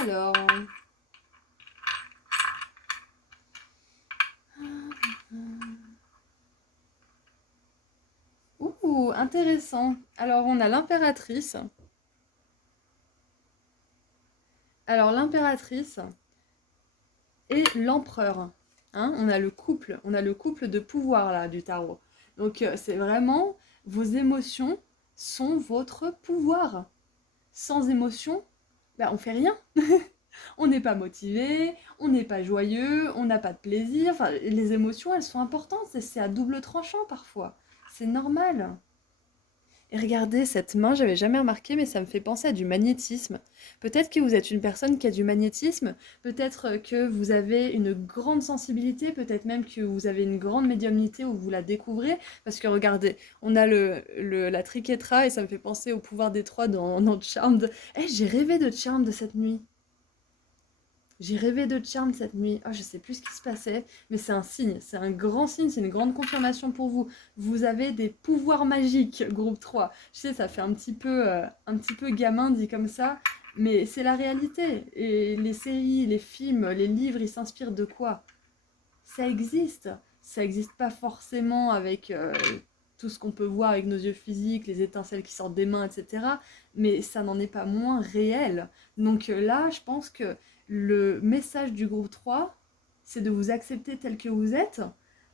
Alors... Ouh, intéressant. Alors, on a l'impératrice. Alors, l'impératrice et l'empereur. Hein, on a le couple de pouvoir là du tarot. Donc, c'est vraiment vos émotions sont votre pouvoir. Sans émotion, ben, on fait rien. On n'est pas motivé, on n'est pas joyeux, on n'a pas de plaisir. Enfin, les émotions, elles sont importantes. C'est à double tranchant parfois. C'est normal. Et regardez, cette main, j'avais jamais remarqué, mais ça me fait penser à du magnétisme. Peut-être que vous êtes une personne qui a du magnétisme, peut-être que vous avez une grande sensibilité, peut-être même que vous avez une grande médiumnité où vous la découvrez, parce que regardez, on a la triquetra et ça me fait penser au pouvoir des trois dans Charmed. Eh, j'ai rêvé de Charmed cette nuit. J'ai rêvé de Charmed cette nuit. Oh, je sais plus ce qui se passait, mais c'est un signe, c'est un grand signe, c'est une grande confirmation pour vous. Vous avez des pouvoirs magiques, groupe 3. Je sais, ça fait un petit peu gamin dit comme ça, mais c'est la réalité. Et les séries, les films, les livres, ils s'inspirent de quoi? Ça existe. Ça n'existe pas forcément avec tout ce qu'on peut voir avec nos yeux physiques, les étincelles qui sortent des mains, etc. Mais ça n'en est pas moins réel. Donc là, je pense que le message du groupe 3, c'est de vous accepter tel que vous êtes,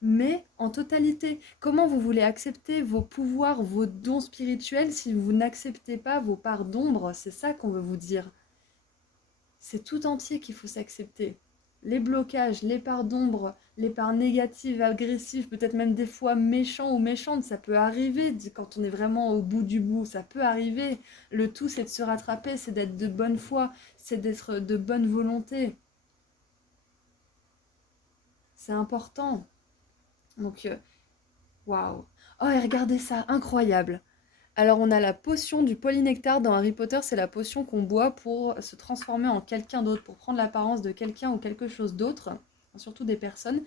mais en totalité. Comment vous voulez accepter vos pouvoirs, vos dons spirituels si vous n'acceptez pas vos parts d'ombre? C'est ça qu'on veut vous dire. C'est tout entier qu'il faut s'accepter. Les blocages, les parts d'ombre, les parts négatives, agressives, peut-être même des fois méchants ou méchantes, ça peut arriver quand on est vraiment au bout du bout, ça peut arriver. Le tout, c'est de se rattraper, c'est d'être de bonne foi, c'est d'être de bonne volonté. C'est important. Donc, waouh. Oh, et regardez ça, incroyable. Alors on a la potion du polynectar dans Harry Potter, c'est la potion qu'on boit pour se transformer en quelqu'un d'autre, pour prendre l'apparence de quelqu'un ou quelque chose d'autre, surtout des personnes.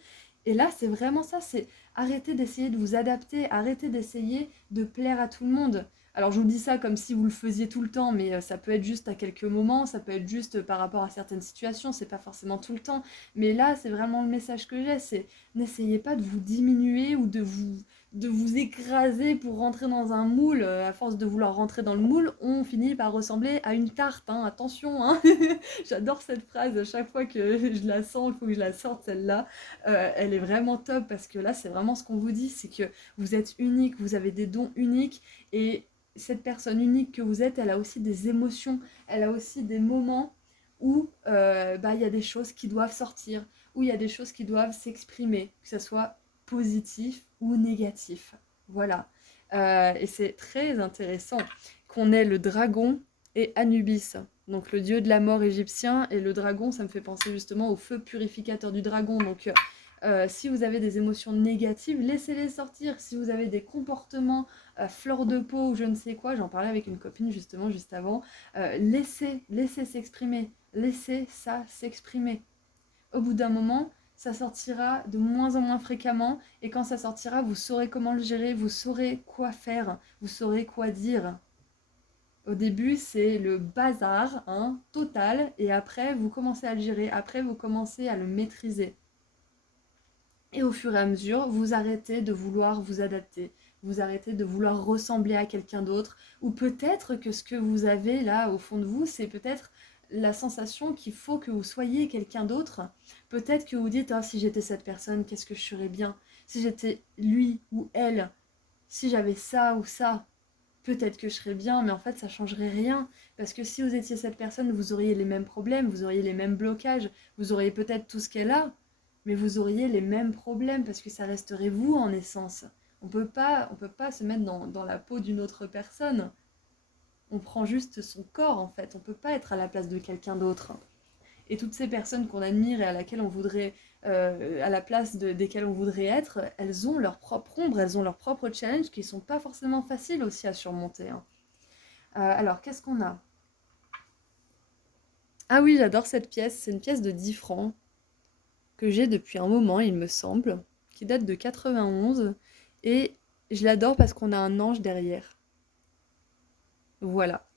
Et là c'est vraiment ça, c'est arrêter d'essayer de vous adapter, arrêter d'essayer de plaire à tout le monde. Alors je vous dis ça comme si vous le faisiez tout le temps, mais ça peut être juste à quelques moments, ça peut être juste par rapport à certaines situations, c'est pas forcément tout le temps. Mais là c'est vraiment le message que j'ai, c'est n'essayez pas de vous diminuer ou de vous écraser pour rentrer dans un moule. À force de vouloir rentrer dans le moule, on finit par ressembler à une tarte. Hein. Attention, hein. J'adore cette phrase. À chaque fois que je la sens, il faut que je la sorte celle-là. Elle est vraiment top parce que là, c'est vraiment ce qu'on vous dit, c'est que vous êtes unique, vous avez des dons uniques et cette personne unique que vous êtes, elle a aussi des émotions, elle a aussi des moments où il y a des choses qui doivent sortir, où il y a des choses qui doivent s'exprimer, que ce soit positif ou négatif. Voilà. Et c'est très intéressant qu'on ait le dragon et Anubis, donc le dieu de la mort égyptien, et le dragon, ça me fait penser justement au feu purificateur du dragon. Donc si vous avez des émotions négatives, laissez-les sortir. Si vous avez des comportements fleur de peau ou je ne sais quoi, j'en parlais avec une copine justement juste avant, laissez s'exprimer, laissez ça s'exprimer. Au bout d'un moment, ça sortira de moins en moins fréquemment et quand ça sortira, vous saurez comment le gérer, vous saurez quoi faire, vous saurez quoi dire. Au début, c'est le bazar, hein, total, et après, vous commencez à le gérer, après, vous commencez à le maîtriser. Et au fur et à mesure, vous arrêtez de vouloir vous adapter, vous arrêtez de vouloir ressembler à quelqu'un d'autre, ou peut-être que ce que vous avez là au fond de vous, c'est peut-être la sensation qu'il faut que vous soyez quelqu'un d'autre. Peut-être que vous dites, ah, si j'étais cette personne, qu'est-ce que je serais bien? Si j'étais lui ou elle, si j'avais ça ou ça. peut-être que je serais bien, mais en fait, ça changerait rien. Parce que si vous étiez cette personne, vous auriez les mêmes problèmes, vous auriez les mêmes blocages, vous auriez peut-être tout ce qu'elle a, mais vous auriez les mêmes problèmes parce que ça resterait vous en essence. On peut pas se mettre dans la peau d'une autre personne. On prend juste son corps en fait. On peut pas être à la place de quelqu'un d'autre. Et toutes ces personnes qu'on admire et à laquelle on voudrait, à la place desquelles on voudrait être, elles ont leur propre ombre, elles ont leurs propres challenges qui sont pas forcément faciles aussi à surmonter. Hein. Alors, qu'est-ce qu'on a? Ah oui, j'adore cette pièce. C'est une pièce de 10 francs que j'ai depuis un moment, il me semble, qui date de 91. Et je l'adore parce qu'on a un ange derrière. Voilà.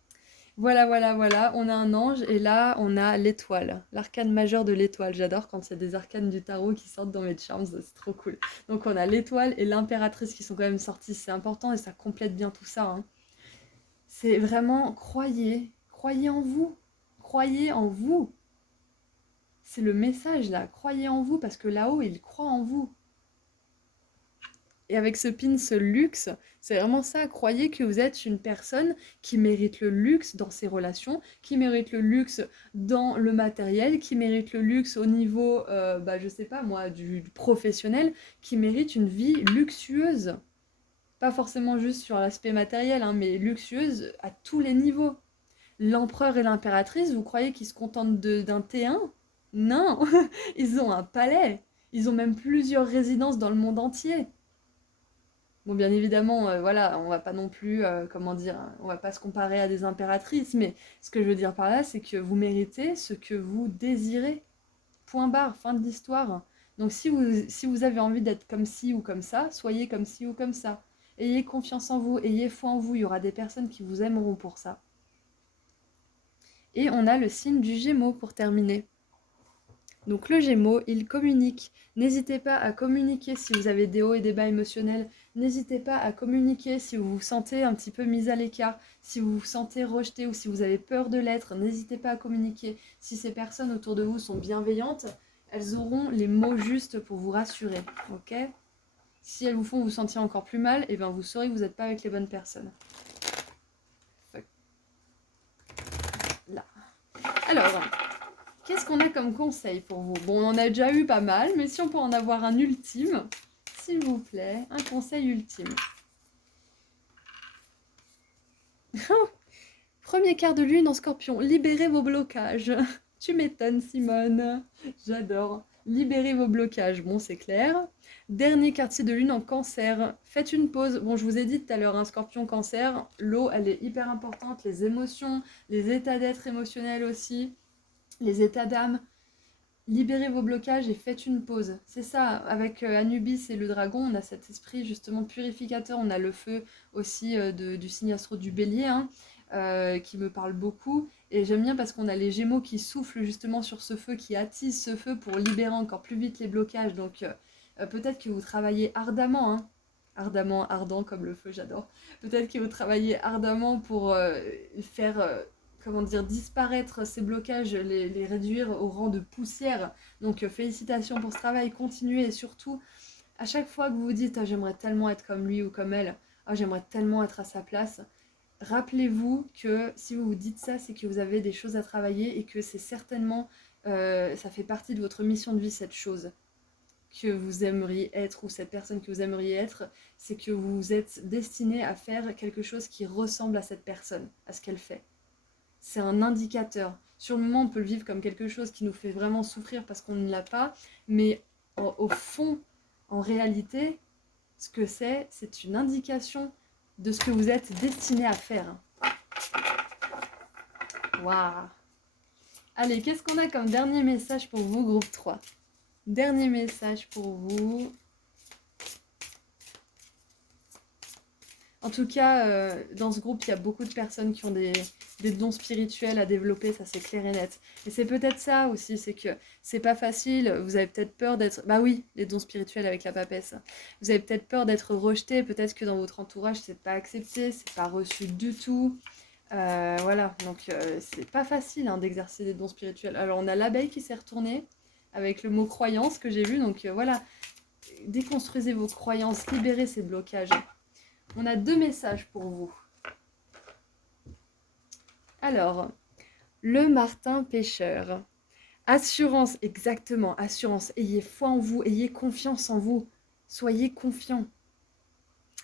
Voilà. On a un ange et là, on a l'étoile. L'arcane majeur de l'étoile. J'adore quand il y a des arcanes du tarot qui sortent dans mes charms. C'est trop cool. Donc, on a l'étoile et l'impératrice qui sont quand même sortis. C'est important et ça complète bien tout ça. Hein. C'est vraiment, croyez. Croyez en vous. Croyez en vous. C'est le message là. Croyez en vous parce que là-haut, il croit en vous. Et avec ce pin, ce luxe, c'est vraiment ça. Croyez que vous êtes une personne qui mérite le luxe dans ses relations, qui mérite le luxe dans le matériel, qui mérite le luxe au niveau, je sais pas moi, du professionnel, qui mérite une vie luxueuse. Pas forcément juste sur l'aspect matériel, hein, mais luxueuse à tous les niveaux. L'empereur et l'impératrice, vous croyez qu'ils se contentent d'un T1? Non, ils ont un palais. Ils ont même plusieurs résidences dans le monde entier. Bon, bien évidemment, voilà, on va pas non plus, comment dire, on va pas se comparer à des impératrices, mais ce que je veux dire par là, c'est que vous méritez ce que vous désirez. Point barre, fin de l'histoire. Donc si vous avez envie d'être comme ci ou comme ça, soyez comme ci ou comme ça. Ayez confiance en vous, ayez foi en vous, il y aura des personnes qui vous aimeront pour ça. Et on a le signe du Gémeaux pour terminer. Donc le Gémeaux, il communique. N'hésitez pas à communiquer si vous avez des hauts et des bas émotionnels. N'hésitez pas à communiquer si vous vous sentez un petit peu mis à l'écart, si vous vous sentez rejeté ou si vous avez peur de l'être. N'hésitez pas à communiquer. Si ces personnes autour de vous sont bienveillantes, elles auront les mots justes pour vous rassurer. Ok ? Si elles vous font vous sentir encore plus mal, eh bien vous saurez que vous n'êtes pas avec les bonnes personnes. Là. Alors... qu'est-ce qu'on a comme conseil pour vous? Bon, on en a déjà eu pas mal, mais si on peut en avoir un ultime, s'il vous plaît, un conseil ultime. Premier quart de lune en Scorpion, libérez vos blocages. Tu m'étonnes, Simone. J'adore. Libérez vos blocages, bon, c'est clair. Dernier quartier de lune en Cancer, faites une pause. Bon, je vous ai dit tout à l'heure, un Scorpion Cancer, l'eau, elle est hyper importante, les émotions, les états d'être émotionnels aussi. Les états d'âme, libérez vos blocages et faites une pause. C'est ça, avec Anubis et le dragon, on a cet esprit justement purificateur, on a le feu aussi du signe astro du bélier, hein, qui me parle beaucoup. Et j'aime bien parce qu'on a les gémeaux qui soufflent justement sur ce feu, qui attisent ce feu pour libérer encore plus vite les blocages. Donc peut-être que vous travaillez ardemment, hein. Ardemment, ardent comme le feu, j'adore. Peut-être que vous travaillez ardemment pour faire... comment dire, disparaître ces blocages, les réduire au rang de poussière. Donc félicitations pour ce travail, continuez et surtout, à chaque fois que vous vous dites ah, j'aimerais tellement être comme lui ou comme elle, ah, j'aimerais tellement être à sa place, rappelez-vous que si vous vous dites ça, c'est que vous avez des choses à travailler et que c'est certainement, ça fait partie de votre mission de vie, cette chose que vous aimeriez être ou cette personne que vous aimeriez être, c'est que vous êtes destiné à faire quelque chose qui ressemble à cette personne, à ce qu'elle fait. C'est un indicateur. Sur le moment, on peut le vivre comme quelque chose qui nous fait vraiment souffrir parce qu'on ne l'a pas, mais au fond, en réalité, ce que c'est une indication de ce que vous êtes destiné à faire. Waouh! Allez, qu'est-ce qu'on a comme dernier message pour vous, groupe 3? Dernier message pour vous. En tout cas, dans ce groupe, il y a beaucoup de personnes qui ont des dons spirituels à développer, ça c'est clair et net. Et c'est peut-être ça aussi, c'est que c'est pas facile, vous avez peut-être peur d'être... Bah oui, les dons spirituels avec la papesse. Vous avez peut-être peur d'être rejeté, peut-être que dans votre entourage, c'est pas accepté, c'est pas reçu du tout. Voilà, donc c'est pas facile hein, d'exercer des dons spirituels. Alors on a l'abeille qui s'est retournée avec le mot croyance que j'ai vu, donc voilà, déconstruisez vos croyances, libérez ces blocages. On a 2 messages pour vous. Alors, le martin pêcheur. Assurance, exactement, assurance. Ayez foi en vous, ayez confiance en vous. Soyez confiants.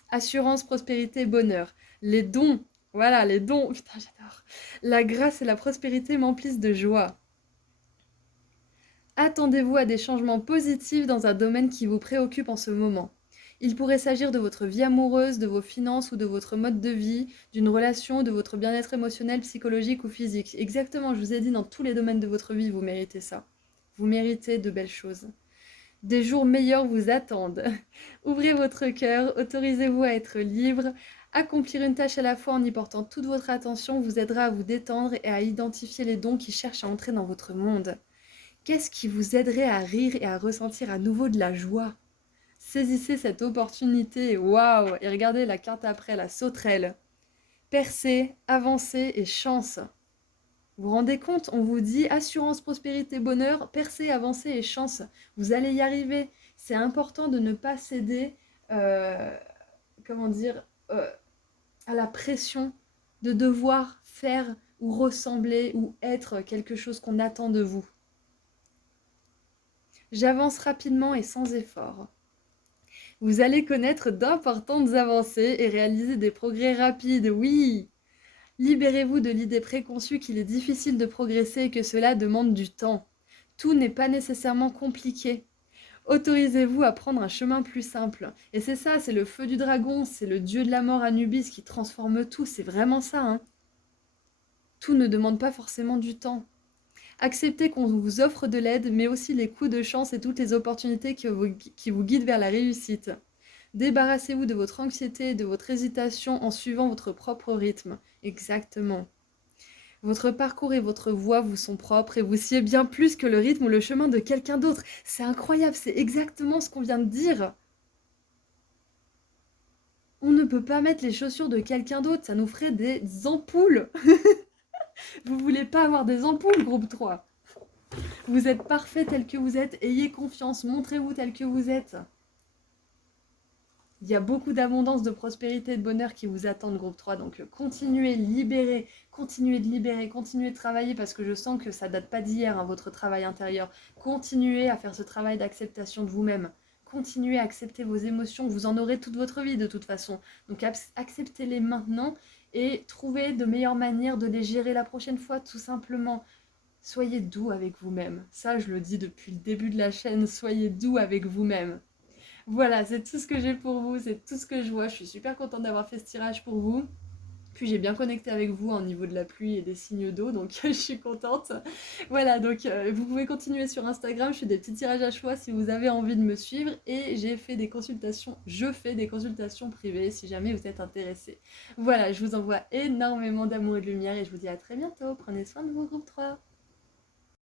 Assurance, prospérité, bonheur. Les dons, voilà, les dons, putain, j'adore. La grâce et la prospérité m'emplissent de joie. Attendez-vous à des changements positifs dans un domaine qui vous préoccupe en ce moment. Il pourrait s'agir de votre vie amoureuse, de vos finances ou de votre mode de vie, d'une relation, de votre bien-être émotionnel, psychologique ou physique. Exactement, je vous ai dit, dans tous les domaines de votre vie, vous méritez ça. Vous méritez de belles choses. Des jours meilleurs vous attendent. Ouvrez votre cœur, autorisez-vous à être libre. Accomplir une tâche à la fois en y portant toute votre attention vous aidera à vous détendre et à identifier les dons qui cherchent à entrer dans votre monde. Qu'est-ce qui vous aiderait à rire et à ressentir à nouveau de la joie? Saisissez cette opportunité, waouh! Et regardez la carte après, la sauterelle. Percée, avancée et chance. Vous vous rendez compte? On vous dit assurance, prospérité, bonheur, percée, avancée et chance. Vous allez y arriver. C'est important de ne pas céder, euh, comment dire, à la pression de devoir faire ou ressembler ou être quelque chose qu'on attend de vous. J'avance rapidement et sans effort. Vous allez connaître d'importantes avancées et réaliser des progrès rapides, oui! Libérez-vous de l'idée préconçue qu'il est difficile de progresser et que cela demande du temps. Tout n'est pas nécessairement compliqué. Autorisez-vous à prendre un chemin plus simple. Et c'est ça, c'est le feu du dragon, c'est le dieu de la mort Anubis qui transforme tout, c'est vraiment ça, hein. Tout ne demande pas forcément du temps. Acceptez qu'on vous offre de l'aide, mais aussi les coups de chance et toutes les opportunités qui vous guident vers la réussite. Débarrassez-vous de votre anxiété et de votre hésitation en suivant votre propre rythme. Exactement. Votre parcours et votre voix vous sont propres et vous sied bien plus que le rythme ou le chemin de quelqu'un d'autre. C'est incroyable, c'est exactement ce qu'on vient de dire. On ne peut pas mettre les chaussures de quelqu'un d'autre, ça nous ferait des ampoules. Vous voulez pas avoir des ampoules, groupe 3. Vous êtes parfait tel que vous êtes, ayez confiance, montrez-vous tel que vous êtes. Il y a beaucoup d'abondance, de prospérité et de bonheur qui vous attendent, groupe 3. Donc continuez, libérez, continuez de libérer, continuez de travailler parce que je sens que ça date pas d'hier, hein, votre travail intérieur. Continuez à faire ce travail d'acceptation de vous-même. Continuez à accepter vos émotions. Vous en aurez toute votre vie de toute façon. Donc acceptez-les maintenant et trouvez de meilleures manières de les gérer la prochaine fois, tout simplement. Soyez doux avec vous-même. Ça, je le dis depuis le début de la chaîne. Soyez doux avec vous-même. Voilà, c'est tout ce que j'ai pour vous, c'est tout ce que je vois. Je suis super contente d'avoir fait ce tirage pour vous. Puis j'ai bien connecté avec vous au niveau de la pluie et des signes d'eau, donc je suis contente. Voilà, donc vous pouvez continuer sur Instagram, je fais des petits tirages à choix si vous avez envie de me suivre. Et je fais des consultations privées si jamais vous êtes intéressés. Voilà, je vous envoie énormément d'amour et de lumière et je vous dis à très bientôt. Prenez soin de vos groupes 3.